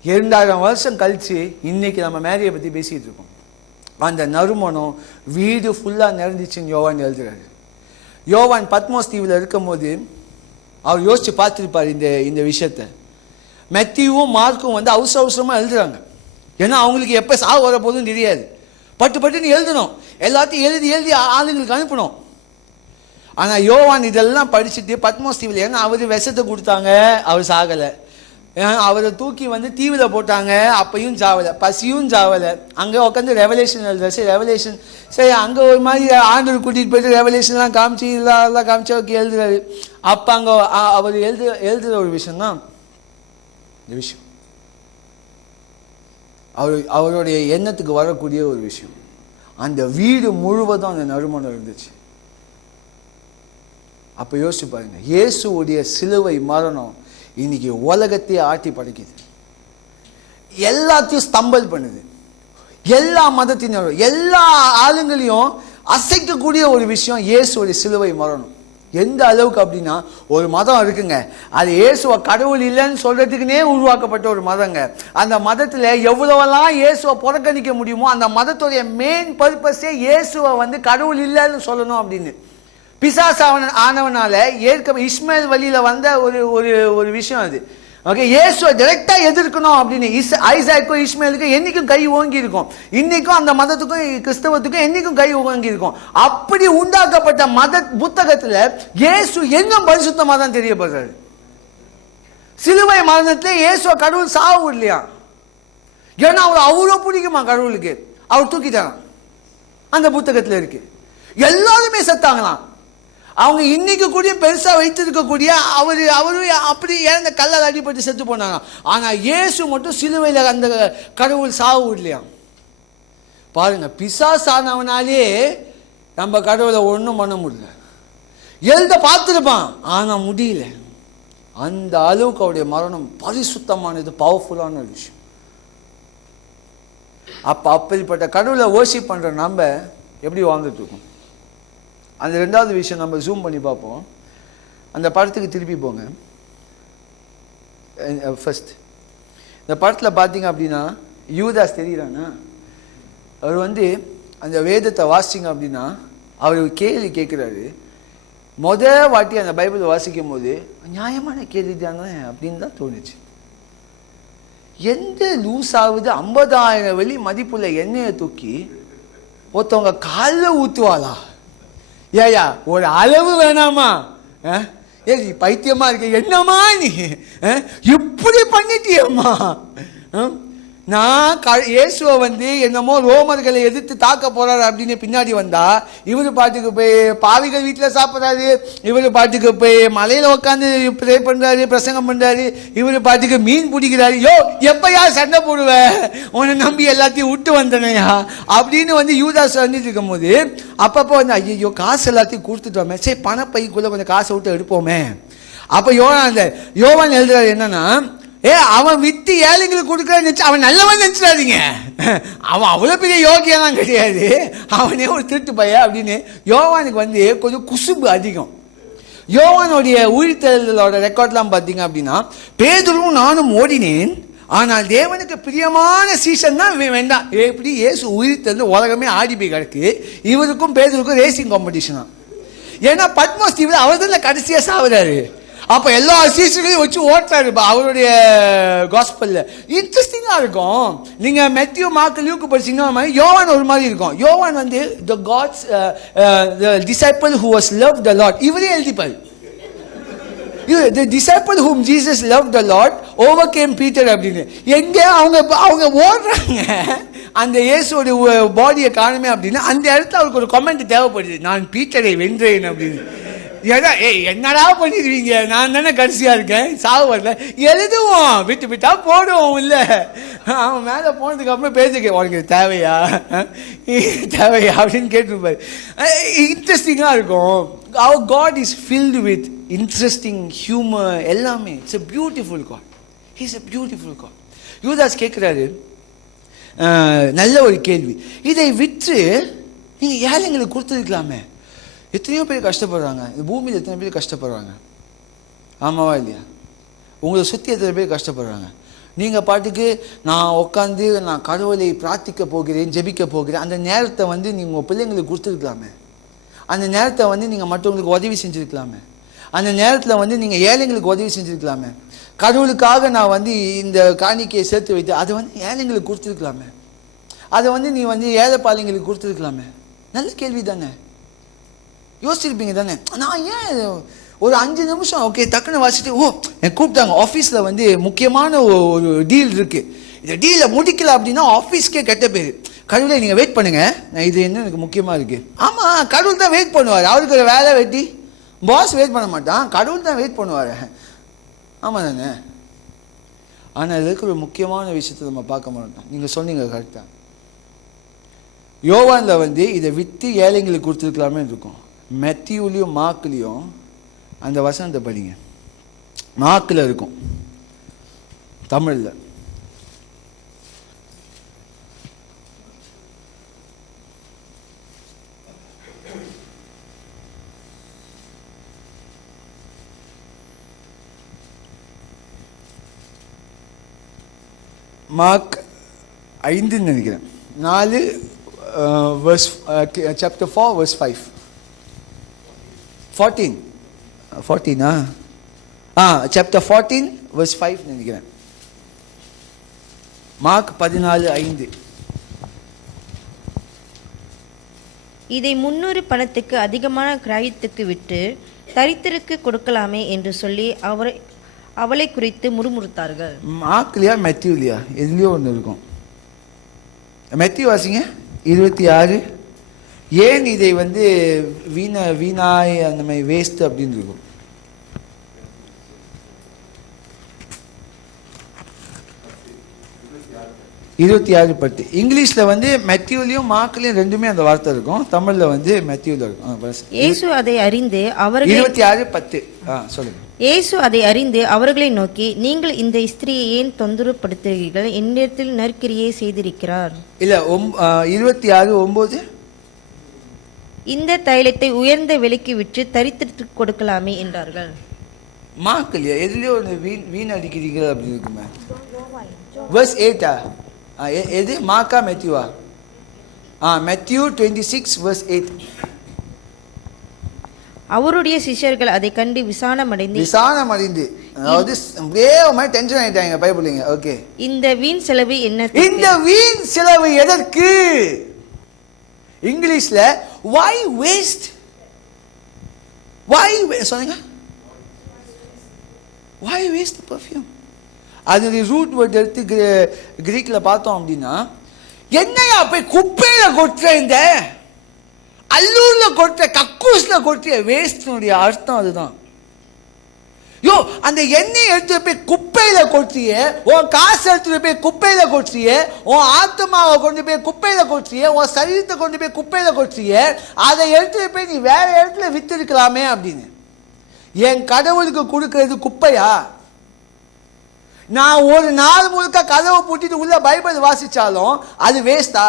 2000 வருஷம் கழிச்சு இன்னைக்கு நம்ம மேரியை பற்றி பேசிகிட்டு இருக்கோம். அந்த நறுமணம் வீடு ஃபுல்லாக நிறைஞ்சிச்சுன்னு யோவான் எழுதுறாரு. யோவான் பத்மோஸ் தீவில் இருக்கும் போது அவர் யோசிச்சு பார்த்துருப்பார் இந்த விஷயத்தை. மெத்தியும் மார்க்கும் வந்து அவசரமாக எழுதுறாங்க. ஏன்னா அவங்களுக்கு எப்போ சாவு வர போதும் தெரியாது. பட்டுன்னு எழுதணும், எல்லாத்தையும் எழுதி ஆளுங்களுக்கு அனுப்பணும். ஆனால் யோவான் இதெல்லாம் படிச்சுட்டு பத்மோஸ் தீவில், ஏன்னா அவர் விஷத்தை கொடுத்தாங்க, அவர் சாகலை. அவரை தூக்கி வந்து தீவில் போட்டாங்க, அப்பையும் சாவலை, பசியும் சாவலை. அங்கே உட்காந்து ரெவலேஷன் எழுதுறாரு. ரெவலேஷன் சரி, அங்கே ஒரு மாதிரி ஆண்டவர் கூட்டிகிட்டு போயிட்டு ரெவலேஷன்லாம் காமிச்சு இதெல்லாம் காமிச்சு ஓகே எழுதுறாரு. அப்போ அங்கே அவர் எழுதுகிற ஒரு விஷயம்தான் இந்த விஷயம். அவருடைய எண்ணத்துக்கு வரக்கூடிய ஒரு விஷயம். அந்த வீடு முழுவதும் அந்த நறுமணம் இருந்துச்சு. அப்போ யோசிச்சு பாருங்க, இயேசுவுடைய சிலுவை மரணம் இன்னைக்கு உலகத்தையே ஆட்டி படைக்குது, எல்லாத்தையும் ஸ்தம்பல் பண்ணுது, எல்லா மதத்தினரும் எல்லா ஆளுங்களையும் அசைக்கக்கூடிய ஒரு விஷயம் இயேசுடைய சிலுவை மரணம். எந்த அளவுக்கு அப்படின்னா, ஒரு மதம் இருக்குங்க, அது இயேசுவ கடவுள் இல்லைன்னு சொல்றதுக்குன்னே உருவாக்கப்பட்ட ஒரு மதங்க. அந்த மதத்துல எவ்வளவெல்லாம் இயேசுவை புறக்கணிக்க முடியுமோ அந்த மதத்துடைய மெயின் பர்பஸே இயேசுவை கடவுள் இல்லைன்னு சொல்லணும் அப்படின்னு. பிசாசு ஆனவனால இஸ்மாயில் வழியில வந்த ஒரு ஒரு ஒரு விஷயம் அது. ஓகே, இயேசுவை டைரக்டா எதிர்க்கணும் அப்படின்னு ஐசாக்கும் இஸ்மாயிலுக்கும் என்னைக்கும் கை ஓங்கி இருக்கும். இன்னைக்கும் அந்த மதத்துக்கும் கிறிஸ்தவத்துக்கும் என்னைக்கும் கை ஓங்கி இருக்கும். அப்படி உண்டாக்கப்பட்ட மத புத்தகத்துல இயேசு எங்க பரிசுத்தமா தான் தெரியப்படுறாரு. சிலுவை மரணத்துல இயேசுவ கடவுள் சாவு இல்லையா, ஏன்னா அவர் அவ்வளவு பிடிக்குமா கடவுளுக்கு, அவர் தூக்கிட்டாங்க. அந்த புத்தகத்துல இருக்கு. எல்லாருமே செத்தாங்களாம். அவங்க இன்னைக்கு கூட பெருசா வைத்திருக்கக்கூடிய அவரு அப்படி இறந்த கல்லால் அடிபட்டு செத்து போனாங்க. ஆனா இயேசு மட்டும் சிலுவையில் அந்த கடவுள் சாவு இல்லையா. பாருங்க, பிசாசானவனாலே நம்ம கடவுளை ஒன்றும் பண்ண முடியல. எழுத பார்த்துருப்பான், ஆனா முடியல. அந்த அளவுக்கு அவருடைய மரணம் பரிசுத்தமானது, பவர்ஃபுல்லான விஷயம். அப்படிப்பட்ட கடவுளை வர்ஷிப் பண்ற நம்ம எப்படி வாழ்ந்துட்டு இருக்கோம்? அந்த ரெண்டாவது விஷயம் நம்ம ஜூம் பண்ணி பார்ப்போம். அந்த படத்துக்கு திருப்பி போங்க. ஃபர்ஸ்ட் இந்த படத்தில் பார்த்தீங்க அப்படின்னா யூதாஸ் தெரியுறானா, அவர் அந்த வேதத்தை வாசிச்சிங்க அப்படின்னா அவர் கேள்வி கேட்குறாரு. வாட்டி அந்த பைபிளை வாசிக்கும் போது நியாயமான கேள்வி தானே அப்படின்னு தான் தோணுச்சு. எந்த லூஸாவது 50,000 வெள்ளி மதிப்புள்ள எண்ணெயை தூக்கி ஒருத்தவங்க காலில் ஊற்றுவாளா? ஏயா ஒரு அளவு வேணாமா? ஏ பைத்தியமா இருக்க, என்னம்மா நீ இப்படி பண்ணிட்டியம்மா? நான் இயேசுவை என்னமோ ரோமர்களை எதிர்த்து தாக்க போறாரு அப்படின்னு பின்னாடி வந்தா, இவரு பாட்டுக்கு போய் பாவிகள் வீட்டில் சாப்பிட்றாரு, இவரு பாட்டுக்கு போய் மலையில உட்காந்து ப்ரே பண்றாரு, பிரசங்கம் பண்றாரு, இவரு பாட்டுக்கு மீன் பிடிக்கிறாரு. யோ எப்பயா சண்டை போடுவ, உன்னை நம்பி எல்லாத்தையும் விட்டு வந்தனையா அப்படின்னு யூதாஸ் இருக்கும் போது, அப்பப்போ ஐயோ காசு எல்லாத்தையும் கொடுத்துட்டோமே, சரி பணப்பைக்குள்ள கொஞ்சம் காசை விட்டு எடுப்போமே. அப்ப யோவான் எழுதுறாரு என்னன்னா, அவன் வித்து ஏழைங்களுக்கு கொடுக்குறான்னு அவன் நல்லவன் நினைச்சிடாதீங்க, அவன் அவ்வளவு பெரிய யோகியெல்லாம் கிடையாது, அவனே ஒரு திருட்டு பையன் அப்படின்னு. யோவானுக்கு கொஞ்சம் குசும்பு அதிகம். யோவானுடைய உயிர்த்தெழுதலோட ரெக்கார்ட்லாம் பார்த்தீங்க அப்படின்னா, பேதுருவும் நானும் ஓடினேன், ஆனால் தேவனுக்கு பிரியமான சீசன் தான் வேண்டாம். எப்படி இயேசு உயிர்த்தெழுந்து உலகமே ஆடி போய் கிடக்கு, இவருக்கும் பேதுருக்கும் ரேசிங் காம்படிஷனா. ஏன்னா பத்மோஸ் தீவில் அவர் தான் கடைசியா சாவுறாரு. அப்ப எல்லா சீசர்களையும் வச்சு ஓட்டுறாரு அவருடைய காஸ்பல்ல. இன்ட்ரெஸ்டிங்கா இருக்கும். நீங்க மெத்தியூ, மார்க், லூக் படிச்சீங்கன்னா யோவான் ஒரு மாதிரி இருக்கும். யோவான் the God's the disciple who was loved the Lord, இவரே எழுதிப்பாரு. The disciple whom Jesus loved the Lord overcame Peter அப்படின்னு. எங்க அவங்க ஓடுறாங்க அந்த இயேசுவோட பாடியை காணுமே அப்படின்னு. அந்த இடத்துல அவருக்கு ஒரு கமெண்ட் தேவைப்படுது, நான் பீட்டரை வென்றேன் அப்படின்னு. என்னடா பண்ணிடுவீங்க, நான் தானே கடைசியா இருக்கேன், சாவு வரல, எழுதுவோம், விட்டு விட்டா போடுவோம். இல்ல அவன் மேல போனதுக்கு அப்புறம் பேசுக்க, உனக்கு தேவையா தேவையா அப்படின்னு கேட்டுருப்பாரு. இன்ட்ரெஸ்டிங்கா இருக்கும். Our God is filled with interesting humor, எல்லாமே. It's a beautiful God. He's a beautiful God. யூதாஸ் கேட்கிறாரு நல்ல ஒரு கேள்வி, இதை விற்று நீங்க ஏழைங்களுக்கு கொடுத்துருக்கலாமே. எத்தனையோ பேர் கஷ்டப்படுறாங்க, இந்த பூமியில் எத்தனை பேர் கஷ்டப்படுறாங்க, ஆமாவா இல்லையா? உங்களை சுற்றி எத்தனை பேர் கஷ்டப்படுறாங்க. நீங்கள் பாட்டுக்கு நான் உட்காந்து நான் கடவுளை பிரார்த்திக்க போகிறேன், ஜெபிக்க போகிறேன், அந்த நேரத்தை நீங்கள் உங்கள் பிள்ளைங்களுக்கு கொடுத்துருக்கலாமே. அந்த நேரத்தை நீங்கள் மற்றவங்களுக்கு உதவி செஞ்சுருக்கலாமே. அந்த நேரத்தில் நீங்கள் ஏழைங்களுக்கு உதவி செஞ்சுருக்கலாமே. கடவுளுக்காக நான் இந்த காணிக்கையை சேர்த்து வைத்து அதை ஏழைங்களுக்கு கொடுத்துருக்கலாமே. அதை நீ ஏழை பாலைங்களுக்கு கொடுத்துருக்கலாமே. நல்ல கேள்வி தானே, யோசிச்சிருப்பீங்க தானே. நான் ஏன் ஒரு 5 நிமிஷம் ஓகே டக்குன்னு வாசிட்டு, எனக்கு கூப்பிட்டாங்க ஆஃபீஸில் முக்கியமான ஒரு டீல் இருக்குது, இந்த டீலை முடிக்கல அப்படின்னா ஆஃபீஸ்க்கே கெட்ட பேர். கடவுளை நீங்கள் வெயிட் பண்ணுங்க, நான் இது என்ன எனக்கு முக்கியமாக இருக்குது. ஆமாம், கடவுள் தான் வெயிட் பண்ணுவார். அவருக்கு ஒரு வேலை வெட்டி, பாஸ் வெயிட் பண்ண மாட்டான், கடவுள் தான் வெயிட் பண்ணுவார். ஆமாம் தானே. ஆனால் இது இருக்கிற ஒரு முக்கியமான விஷயத்தை நம்ம பார்க்க மாட்டோம். நீங்கள் சொன்னீங்க கரெக்டாக. யோவானில் இதை விற்று ஏழைங்களுக்கு கொடுத்துருக்கலாமே இருக்கும். மெத்தியூலையும் மார்க்லையும் அந்த வசனத்தை படிங்க. மார்க்கில் இருக்கும், தமிழில். மார்க் 5 நினைக்கிறேன், 4 verse chapter 4 verse 5 14 chapter 14 verse 5 நினைக்கிறேன். மார்க் 14:5. இதை 300 பணத்துக்கு அதிகமான கிராயத்துக்கு விட்டு தரித்திற்கு கொடுக்கலாமே என்று சொல்லி அவளை குறித்து முறுமுறுத்தார்கள். மார்க்லையா மேத்யூலையா எதுலையோ ஒன்று இருக்கும். மேத்யூ வாசிங்க 26. ஏன் இதை வீணாய் அந்த மாதிரி வேஸ்ட் அப்படின்னு இருக்கும். 26:10. இங்கிலீஷில் மேத்யூலையும் மார்க்லையும் ரெண்டுமே அந்த வார்த்தை இருக்கும். தமிழில் மேத்யூவில் இருக்கும். இயேசு அதை அறிந்து அவர்கள் 26:10 சொல்லுங்க. இயேசு அதை அறிந்து அவர்களை நோக்கி, நீங்கள் இந்த ஸ்திரியை ஏன் தொந்தரப்படுத்துகிறீர்கள்? என்னிடத்தில் நற்கிரியை செய்திருக்கிறார். இல்ல 26:9. இந்த தைலத்தை உயர்ந்த விலைக்கு விற்று தரித்திற்கு கொடுக்கலாமே என்றார்கள். மார்க் இல்லையா எதுலயோ வீண் அடிக்கிறீர்கள் அப்படி இருக்குமே. verse 8 எது மார்க்கா மேத்யூவா? Matthew 26 verse 8. அவருடைய சிஷ்யர்கள் அதை கண்டு விசானமடைந்து அதாவது அப்படியே ஒரு மாதிரி டென்ஷன் ஆயிட்டாங்க பைபிள்ங்க. ஓகே, இந்த வீண் செலவு என்ன? இந்த வீண் செலவு எதற்கு? இங்கிலீஷ்ல why waste? சொல்லுங்க, why waste the perfume? அதனுடைய ரூட் வேர்ட் எடுத்து கிரீக்ல பார்த்தோம் அப்படின்னா, என்னையா போய் குப்பையில கொட்டுற, இந்த அல்லூர்ல கொட்டுற, கக்கூஸ்ல கொட்டுற வேஸ்ட்னுடைய அர்த்தம் அதுதான். யோ, அந்த எண்ணெய் எடுத்து போய் குப்பையில கொட்டிய, உன் காசு எடுத்துட்டு போய் குப்பையில கொட்டிய, உன் ஆத்மாவை கொண்டு போய் குப்பையில கொட்டிய, உன் சரீரத்தை கொண்டு போய் குப்பையில கொட்டிய, அதை எடுத்துட்டு போய் நீ வேற இடத்துல வித்து இருக்கலாமே அப்படின்னு. என் கடவுளுக்கு கொடுக்கறது குப்பையா? நான் ஒரு நாள் முழுக்க கதவை பூட்டிட்டு உள்ள பைபிள் வாசிச்சாலும் அது வேஸ்டா?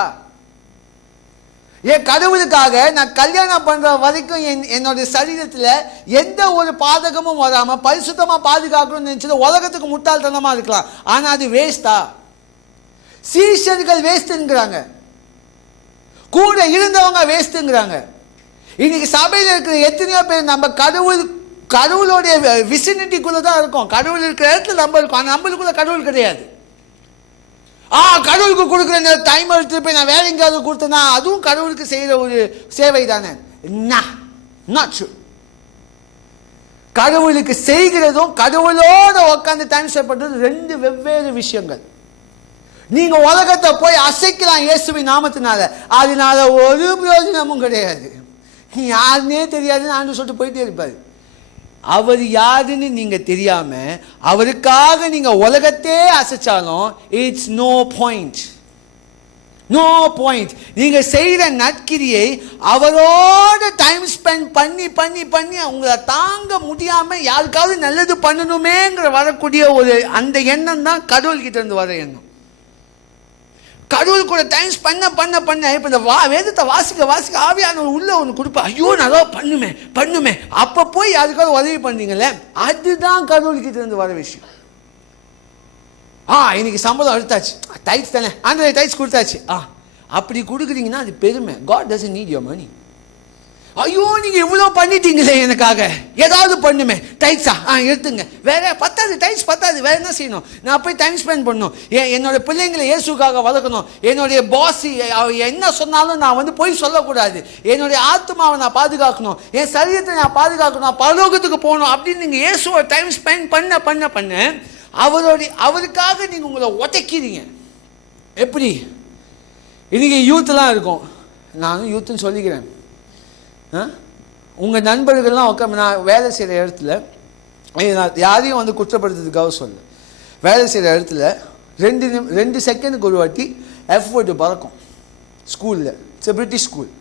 என் கடவுளுக்காக நான் கல்யாணம் பண்ற வரைக்கும் என்னுடைய சரீரத்துல எந்த ஒரு பாதகமும் வராம பரிசுத்தமா பாதுகாக்கணும்னு நினைச்சது உலகத்துக்கு முட்டாள்தனமா இருக்கலாம். ஆனா அது வேஸ்டா? சீஷர்கள் வேஸ்ட்ங்கிறாங்க, கூட இருந்தவங்க வேஸ்ட்ங்கிறாங்க. இன்னைக்கு சபையில் இருக்கிற எத்தனையோ பேர் நம்ம கடவுளுடைய விசினிட்டிக்குள்ள தான் இருக்கும். கடவுள் இருக்கிற இடத்துல நம்ம இருக்கோம், ஆனால் நம்மளுக்குள்ள கடவுள் கிடையாது. கடவுளுக்கு கொடுக்குற டைம் எடுத்துட்டு போய் நான் வேற எங்கேயாவது கொடுத்தேன்னா அதுவும் கடவுளுக்கு செய்யற ஒரு சேவை தானே? Not true. கடவுளுக்கு செய்கிறதும் கடவுளோட உட்காந்து டைம் ஸ்பெண்ட் பண்றது ரெண்டு வெவ்வேறு விஷயங்கள். நீங்க உலகத்தை போய் அசைக்கலாம் இயேசுவின் நாமத்தினால, அதனால ஒரு பிரயோஜனமும் கிடையாது. யாருன்னே தெரியாதுன்னு ஆண்டு சொல்லிட்டு போயிட்டே இருப்பாரு. அவர் யாருன்னு நீங்க தெரியாம அவருக்காக நீங்க உலகத்தே அசைச்சாலும் இட்ஸ் நோ பாயிண்ட். நீங்க செய்யற நற்கிரியை அவரோட டைம் ஸ்பெண்ட் பண்ணி பண்ணி பண்ணி உங்களை தாங்க முடியாம யாருக்காவது நல்லது பண்ணணுமேங்கிற வரக்கூடிய ஒரு அந்த எண்ணம் தான் கடவுள் கிட்ட இருந்து வர எண்ணம். கடவுள் கூட டைம் பண்ண பண்ண பண்ண இப்போ இந்த வேதத்தை வாசிக்க ஆவியான உள்ள ஒன்று கொடுப்பா, ஐயோ நல்லா பண்ணுமே அப்போ போய் யாருக்காவது உதவி பண்ணீங்களே, அதுதான் கடவுள்கிட்ட இருந்து வர விஷயம். இன்னைக்கு சம்பளம் எடுத்தாச்சு, டைட்ஸ் தானே, ஆண்டவரே டைட்ஸ் கொடுத்தாச்சு, அப்படி கொடுக்குறீங்கன்னா அது பெருமை. God doesn't need your money. ஐயோ நீங்க இவ்வளோ பண்ணிட்டீங்களே எனக்காக, ஏதாவது பண்ணுமே, டைட்ஸா எடுத்துங்க, வேற பத்தாது, டைட்ஸ் பத்தாது, வேற என்ன செய்யணும்? நான் போய் டைம் ஸ்பெண்ட் பண்ணணும், என்னோட பிள்ளைங்களை இயேசுக்காக வளர்க்கணும், என்னுடைய பாஸ் என்ன சொன்னாலும் நான் போய் சொல்லக்கூடாது, என்னுடைய ஆத்மாவை நான் பாதுகாக்கணும், என் சரீரத்தை நான் பாதுகாக்கணும், பரலோகத்துக்கு போகணும் அப்படின்னு நீங்க இயேசுவை டைம் ஸ்பெண்ட் பண்ண பண்ண பண்ண அவருக்காக நீங்க உங்களை உதைக்கிறீங்க. எப்படி இன்னைக்கு யூத்லாம் இருக்கும், நானும் யூத்துன்னு சொல்லிக்கிறேன். உங்கள் நண்பர்கள்லாம் உட்காந்து, நான் வேலை செய்கிற இடத்துல நான் யாரையும் குற்றப்படுத்துறதுக்காக சொல்ல, வேலை செய்கிற இடத்துல 2 செகண்டுக்கு ஒரு வாட்டி எஃபர்ட் பறக்கும் ஸ்கூலில். It's British school.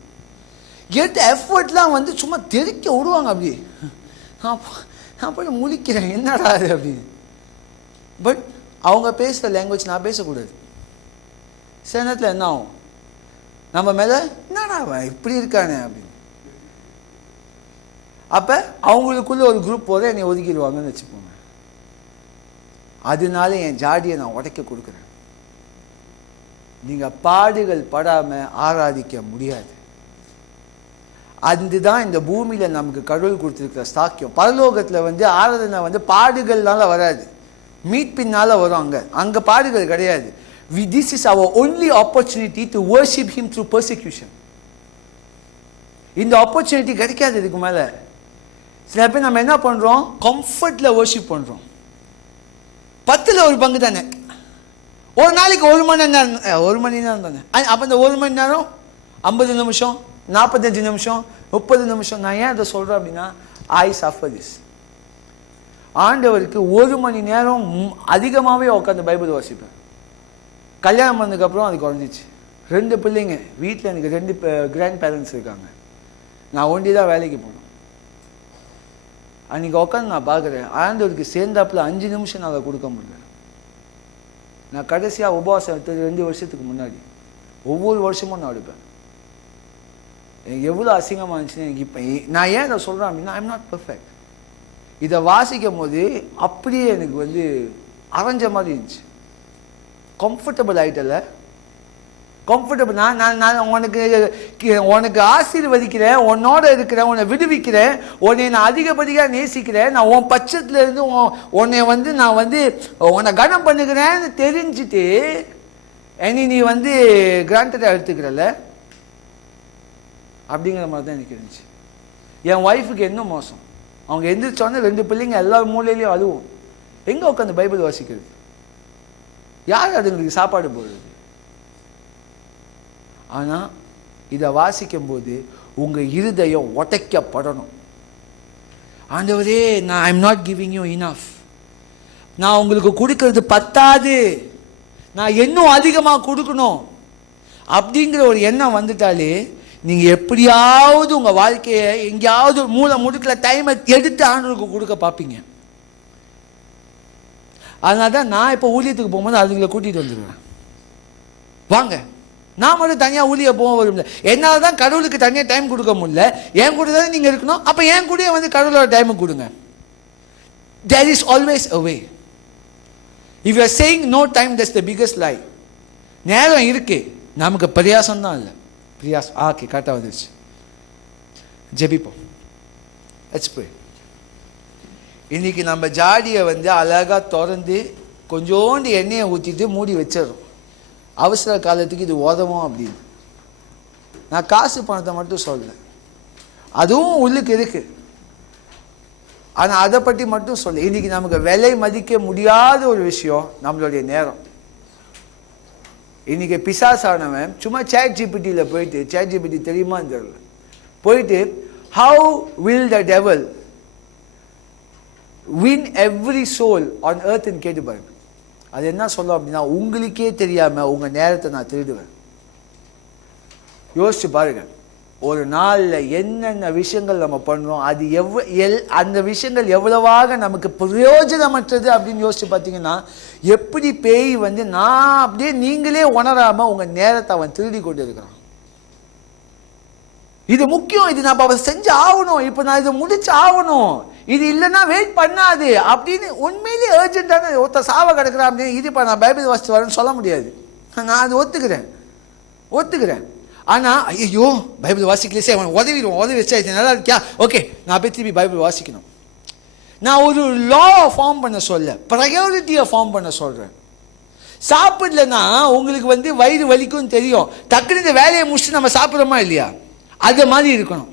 எடுத்த எஃபர்ட்லாம் சும்மா தெறிக்க விடுவாங்க. அப்படி நான் போய் முழிக்கிறேன், என்னடா அது அப்படின்னு. பட் அவங்க பேசுகிற லாங்குவேஜ் நான் பேசக்கூடாது. சில நேரத்தில் என்ன ஆகும், நம்ம மேலே என்னடா அவன் இப்படி இருக்கானே அப்படின்னு. அப்போ அவங்களுக்குள்ள ஒரு குரூப் போத என்னை ஒதுக்கிடுவாங்கன்னு வச்சுப்போங்க. அதனால என் ஜாடியை நான் உடைக்க கொடுக்குறேன். நீங்கள் பாடுகள் படாமல் ஆராதிக்க முடியாது. அதுதான் இந்த பூமியில் நமக்கு கடவுள் கொடுத்துருக்கிற சாக்கியம். பரலோகத்தில் ஆராதனை பாடுகள்னால வராது, மீட்பின்னால வரும். அங்கே பாடுகள் கிடையாது. This is our only opportunity to worship him through persecution. இந்த ஆப்பர்ச்சுனிட்டி கிடைக்காது இதுக்கு மேலே. சில பேர் நம்ம என்ன பண்ணுறோம், கம்ஃபர்ட்டில் வர்ஷிப் பண்ணுறோம். 10ல் ஒரு பங்கு தானே, ஒரு நாளைக்கு 1 மணி நேரம், 1 மணி நேரம் தானே. அப்போ இந்த 1 மணி நேரம் 50 நிமிஷம், 45 நிமிஷம், 30 நிமிஷம். நான் ஏன் அதை சொல்கிறேன் அப்படின்னா, ஐ சஃபர் திஸ். ஆண்டவருக்கு 1 மணி நேரம் அதிகமாகவே உட்காந்து பைபிள் வாசிப்பேன். கல்யாணம் பண்ணதுக்கப்புறம் அது குறைஞ்சிச்சு. 2 பிள்ளைங்க வீட்டில், எனக்கு 2 கிராண்ட் பேரண்ட்ஸ் இருக்காங்க. நான் ஒண்டி தான் வேலைக்கு போனேன். அன்றைக்கி உட்காந்து நான் பார்க்குறேன், ஆண்டவருக்கு சேர்ந்தாப்பில் 5 நிமிஷம் நான் அதை கொடுக்க முடியல. நான் கடைசியாக உபவாசம் எடுத்தது 2 வருஷத்துக்கு முன்னாடி. ஒவ்வொரு வருஷமும் நான் எடுப்பேன். எனக்கு எவ்வளோ அசிங்கமாக இருந்துச்சுன்னு எனக்கு இப்போ. நான் ஏன் இதை சொல்கிறேன் அப்படின்னா, ஐ எம் நாட் பர்ஃபெக்ட். இதை வாசிக்கும் போது அப்படியே எனக்கு அரைஞ்ச மாதிரி இருந்துச்சு. கம்ஃபர்டபுள் ஆகிட்டல, கம்ஃபர்டபுள். நான் உனக்கு ஆசீர்வதிக்கிறேன், உன்னோட இருக்கிறேன், உன்னை விடுவிக்கிறேன், உன்னை நான் அதிகப்படியாக நேசிக்கிறேன், நான் உன் பட்சத்தில் இருந்து உன்னை நான் உன்னை கனம் பண்ணுகிறேன்னு தெரிஞ்சுட்டு நீ கிராண்டடாக எடுத்துக்கிறல்ல அப்படிங்கிற மாதிரி தான் எனக்கு இருந்துச்சு. என் ஒய்ஃபுக்கு என்ன மோசம், அவங்க எந்திரிச்சோன்னே 2 பிள்ளைங்க எல்லா மூலையிலையும் அழுவும். எங்கே உட்காந்து பைபிள் வாசிக்கிறது? யார் அதுங்களுக்கு சாப்பாடு போடுறது? ஆனால் இதை வாசிக்கும்போது உங்கள் இருதயம் உடைக்கப்படணும். ஆண்டவரே, நான் ஐ am not giving you enough, நான் உங்களுக்கு கொடுக்கறது பத்தாது, நான் இன்னும் அதிகமாக கொடுக்கணும் அப்படிங்கிற ஒரு எண்ணம் வந்துட்டாலே நீங்கள் எப்படியாவது உங்கள் வாழ்க்கையை எங்கேயாவது மூளை முடுக்கில் டைமை எடுத்து ஆண்டவருக்கு கொடுக்க பார்ப்பீங்க. அதனால தான் நான் இப்போ ஊழியத்துக்கு போகும்போது அதுங்களை கூட்டிகிட்டு வந்துடுவேன். வாங்க, நான் மட்டும் தனியாக ஊழிய போக விரும்பல. என்னால் தான் கடவுளுக்கு தனியாக டைம் கொடுக்க முடியல, என் கூட தானே நீங்கள் இருக்கணும். அப்போ என் கூட கடவுளோட டைமை கொடுங்க. There is always a way. If you are saying no time, that's the biggest lie. நேரம் இருக்கு, நமக்கு பிரயாசம் தான் இல்லை. பிரயாசம் ஓகே, கரெக்டாக வந்துருச்சு. ஜெபிப்போம். Let's pray. இன்றைக்கி நம்ம ஜாடியை அழகாக திறந்து கொஞ்சோண்டு எண்ணெயை ஊற்றிட்டு மூடி வச்சிடறோம். அவசர காலத்துக்கு இது உதவும் அப்படின்னு. நான் காசு பணத்தை மட்டும் சொல்கிறேன், அதுவும் உள்ளுக்கு இருக்குது. ஆனால் அதை பற்றி மட்டும் சொல்ல. இன்றைக்கி நமக்கு விலை மதிக்க முடியாத ஒரு விஷயம் நம்மளுடைய நேரம். இன்றைக்கி பிசாசானவன் சும்மா ChatGPT போயிட்டு, ChatGPT தெரியுமான்னு தெரியல, போயிட்டு how will the devil win every soul on earth ன்னு கேட்டு பாருங்க. அது என்ன சொல்லும் அப்படின்னா, உங்களுக்கே தெரியாமல் உங்கள் நேரத்தை நான் திருடுவேன். யோசிச்சு பாருங்க, ஒரு நாளில் என்னென்ன விஷயங்கள் நம்ம பண்ணுறோம், அது அந்த விஷயங்கள் எவ்வளவாக நமக்கு பிரயோஜனமற்றது அப்படின்னு யோசிச்சு பார்த்தீங்கன்னா, எப்படி பேய் நான் அப்படியே நீங்களே உணராமல் உங்கள் நேரத்தை அவன் திருடி கொண்டு இருக்கிறான். இது முக்கியம், இது நம்ம அவன் செஞ்சு ஆகணும், இப்போ நான் இதை முடிச்சு ஆகணும், இது இல்லைன்னா வெயிட் பண்ணாது அப்படின்னு உண்மையிலேயே அர்ஜென்ட்டான ஒருத்தர் சாவ கிடக்குறான் அப்படின்னு இது இப்போ நான் பைபிள் வாசித்து வரேன்னு சொல்ல முடியாது. நான் அது ஒத்துக்கிறேன். ஆனால் ஐயோ பைபிள் வாசிக்கலே சரி, அவன் உதவி வச்சா இது நல்லா இருக்கியா, ஓகே நான் போய் திருப்பி பைபிள் வாசிக்கணும். நான் ஒரு லா ஃபார்ம் பண்ண சொல்ல, ப்ரையாரிட்டியை ஃபார்ம் பண்ண சொல்கிறேன். சாப்பிடலன்னா உங்களுக்கு வயிறு வலிக்கும்னு தெரியும், டக்குனு இந்த வேலையை முடிச்சுட்டு நம்ம சாப்பிட்றோமா இல்லையா, அது மாதிரி இருக்கணும்.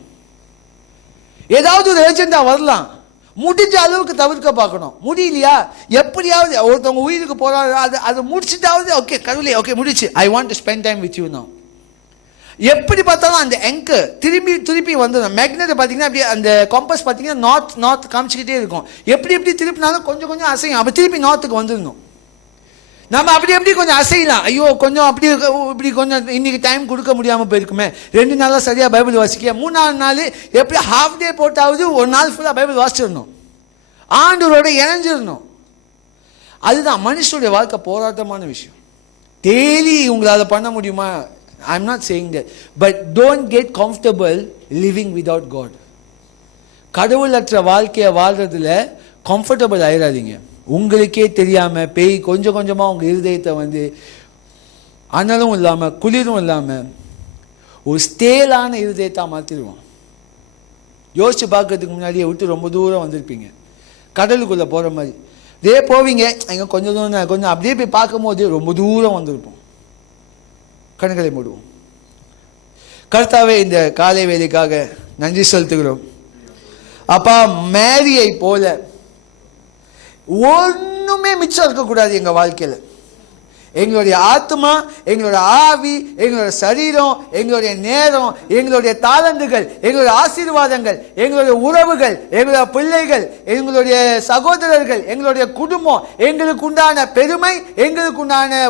ஏதாவது ஒரு ஏஜெண்டாக வரலாம், முடிஞ்ச அளவுக்கு தவிர்க்க பார்க்கணும். முடியலையா, எப்படியாவது ஒருத்தவங்க உயிருக்கு போகிறாங்க, அதை முடிச்சுட்டாவது ஓகே கடவுளே ஓகே முடிச்சு, I want to spend time with you now. எப்படி பார்த்தாலும் அந்த எங்கு திருப்பி வந்துடும். மேக்னெட்டை பார்த்தீங்கன்னா அப்படியே அந்த காம்பஸ் பார்த்தீங்கன்னா நார்த் காமிச்சிக்கிட்டே இருக்கும். எப்படி திருப்பினாலும் கொஞ்சம் அசையும், அப்போ திருப்பி நார்த்துக்கு வந்துடணும். நம்ம அப்படி எப்படி கொஞ்சம் அசையலாம். ஐயோ கொஞ்சம் அப்படி இப்படி கொஞ்சம் இன்னைக்கு டைம் கொடுக்க முடியாமல் போயிருக்குமே, 2 நாளாக சரியாக பைபிள் வாசிக்க, 3ஆவது நாள் எப்படி ஹாஃப் டே போட்டாவது ஒரு நாள் ஃபுல்லாக பைபிள் வாசிச்சிடணும், ஆண்டவரோட இணைஞ்சிடணும். அதுதான் மனுஷனுடைய வாழ்க்கை போராட்டமான விஷயம். டெய்லி உங்களால் பண்ண முடியுமா? I am not saying that, but don't get comfortable living without God. கடவுளற்ற வாழ்க்கையை வாழ்றதுல கம்ஃபர்டபுள் ஆயிடாதீங்க. உங்களுக்கே தெரியாமல் பேய் கொஞ்சம் கொஞ்சமாக உங்கள் இருதயத்தை வந்து அனலும் இல்லாமல் குளிரும் இல்லாமல் ஒரு ஸ்டேலான இருதயத்தை மாற்றிடுவோம். யோசிச்சு பார்க்கறதுக்கு முன்னாடியே விட்டு ரொம்ப தூரம் வந்திருப்பீங்க, கடலுக்குள்ளே போகிற மாதிரி இதே போவீங்க. அங்கே கொஞ்சம் தூரம் கொஞ்சம் அப்படியே போய் பார்க்கும்போது ரொம்ப தூரம் வந்திருப்போம். கண்களை மூடுவோம். கர்த்தாவே, இந்த காலை வேலைக்காக நன்றி செலுத்துகிறோம். அப்பா, மேரியை போல ஒன்றுமே மிச்சம் இருக்கக்கூடாது எங்கள் வாழ்க்கையில். எங்களுடைய ஆத்மா, எங்களுடைய ஆவி, எங்களுடைய சரீரம், எங்களுடைய நேரம், எங்களுடைய தாளந்துகள், எங்களுடைய ஆசீர்வாதங்கள், எங்களுடைய உறவுகள், எங்களுடைய பிள்ளைகள், எங்களுடைய சகோதரர்கள், எங்களுடைய குடும்பம், எங்களுக்கு உண்டான பெருமை, எங்களுக்கு உண்டான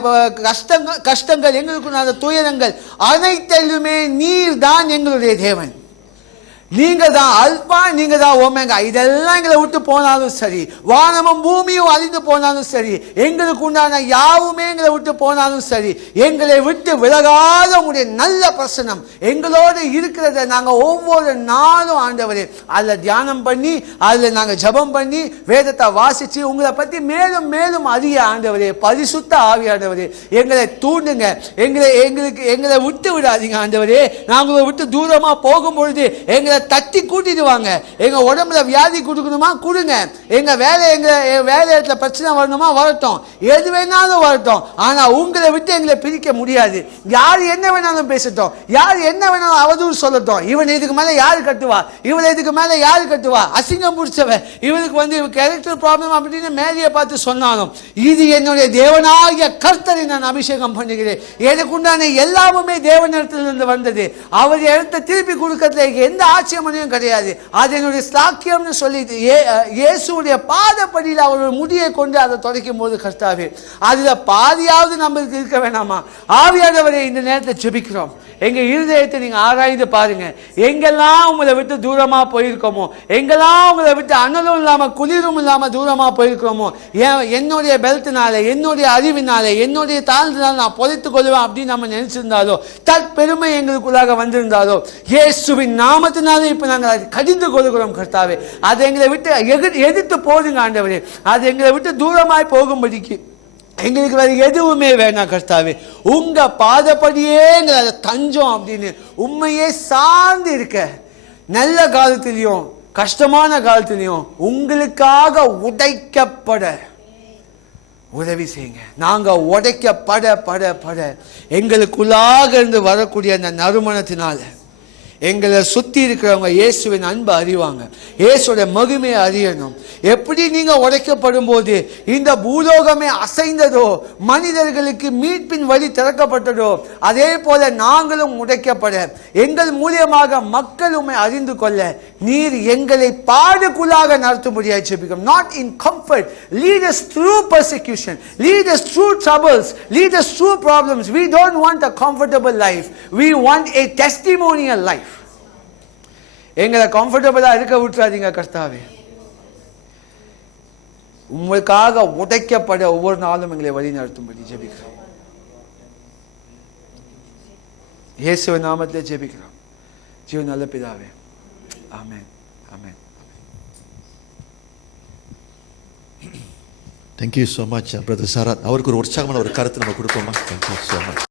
கஷ்டங்கள், எங்களுக்கு உண்டான துயரங்கள் அனைத்திலுமே நீர் தான் எங்களுடைய தேவன். நீங்க தான் அல்பா, நீங்க தான் ஓமேகா. இதெல்லாம் எங்களை விட்டு போனாலும் சரி, வானமும் பூமியும் அழிந்து போனாலும் சரி, எங்களுக்கு உண்டான யாவுமே எங்களை விட்டு போனாலும் சரி, எங்களை விட்டு விலகாத உங்களுடைய நல்ல பிரசனம் எங்களோடு இருக்கிறத நாங்கள் ஒவ்வொரு நாளும் ஆண்டவரே அதில் தியானம் பண்ணி, அதில் நாங்கள் ஜபம் பண்ணி, வேதத்தை வாசித்து உங்களை பற்றி மேலும் மேலும் அறிய ஆண்டவரே, பரிசுத்த ஆவியானவரே எங்களை தூண்டுங்க. எங்களை விட்டு விடாதீங்க ஆண்டவரே. நாங்கள் விட்டு தூரமாக போகும்பொழுது எங்களை தட்டி கூட்டிடுவாங்க. எங்க உடம்புல வியாதி கொடுக்கணுமா கொடுங்க, எங்க வேலை இடத்துல பிரச்சனை வரணுமா வரட்டும், எது வேணாலும் வரட்டும். ஆனா உங்களை விட்டு எங்களை பிரிக்க முடியாது. யார் என்ன வேணாலும் பேசட்டும், யார் என்ன வேணாலும் அவதூறு சொல்லட்டும். இவன் இதுக்கு மேல யாரு கட்டுவா, இவன் இதுக்கு மேல யாரு கட்டுவா, அசிங்கம் பிடிச்சவன், இவனுக்கு வந்து கேரக்டர் ப்ராப்ளம் அப்படின்னு மேரியை பார்த்து சொன்னாலும், இது என்னுடைய தேவனாகிய கர்த்தரை நான் அபிஷேகம் பண்ணுகிறேன். எனக்கு உண்டான எல்லாமே தேவனிடத்திலிருந்து வந்தது. அவர் இடத்தை திருப்பி கொடுக்கறதுல எந்த ஆட்சியமனையும் கிடையாது. அது என்னுடைய சாக்கியம்னு சொல்லிட்டு இயேசுடைய பாதப்படியில் அவருடைய முடியை கொண்டு அதை தொடக்கும் போது கர்த்தாவே, அதுல பாதியாவது நம்மளுக்கு இருக்க வேணாமா? ஆவியானவரே, இந்த நேரத்தில் ஜெபிக்கிறோம். எங்க இருதயத்தை நீங்க ஆராய்ந்து பாருங்க. எங்கெல்லாம் உங்களை விட்டு தூரமா போயிருக்கோமோ, எங்கெல்லாம் உங்களை விட்டு அனலும் இல்லாம குளிரும் இல்லாம தூரமா போயிருக்கிறோமோ, என்னுடைய பெல்ட்னால, என்னுடைய அறிவினால, என்னுடைய தாழ்ந்தினால நான் பொழைத்துக் கொள்வேன் அப்படின்னு நம்ம நினைச்சிருந்தாலோ, தற்பெருமை எங்களுக்குள்ளாக வந்திருந்தாலோ, இயேசுவின் நாமத்தினால இப்ப நாங்கள் கடிந்து கொள்கிறோம் கர்த்தாவே. அதை எங்களை விட்டு எதிர்த்து போடுங்க ஆண்டவரே. அது எங்களை விட்டு தூரமாய் போகும்படிக்கு எங்களுக்கு வேற எதுவுமே வேணாம் கர்த்தாவே. உங்க பாதப்படியே எங்களை தஞ்சம் அப்படின்னு உண்மையே சார்ந்து இருக்க, நல்ல காலத்திலையும் கஷ்டமான காலத்திலையும் உங்களுக்காக உடைக்கப்பட உதவி செய்யுங்க. நாங்க உடைக்கப்பட பட பட எங்களுக்குள்ளாக இருந்து வரக்கூடிய அந்த நறுமணத்தினால எங்களை சுற்றி இருக்கிறவங்க இயேசுவின் அன்பை அறிவாங்க, இயேசுடைய மகிமையை அறியணும். எப்படி நீங்க உடைக்கப்படும் போது இந்த பூலோகமே அசைந்ததோ, மனிதர்களுக்கு மீட்பின் வழி திறக்கப்பட்டதோ, அதே போல நாங்களும் உடைக்கப்பட, எங்கள் மூலியமாக மக்கள் உண்மை அறிந்து கொள்ள நீர் எங்களை பாடுக்குள்ளாக நடத்தும்படியாக ஜெபிக்கிறோம். Not in comfort, lead us through persecution, lead us through troubles, lead us through problems. We don't want a comfortable life, we want a testimonial life. எங்களை கம்ஃபர்டபுளா இருக்க விட்டுறாதீங்க கர்த்தாவே. உங்களுக்காக உடைக்கப்பட ஒவ்வொரு நாளும் எங்களை வழி நடத்தும்படி ஜெபிக்கிறோம். இயேசுவின் நாமத்தில் ஜெபிக்கிறோம் ஜீவ நல்ல பிதாவே. ஆமென், ஆமென். Thank you so much, Brother Sarat. அவருக்கு ஒரு உற்சாகமான ஒரு கருத்து நம்ம கொடுப்போமா? Thank you so much.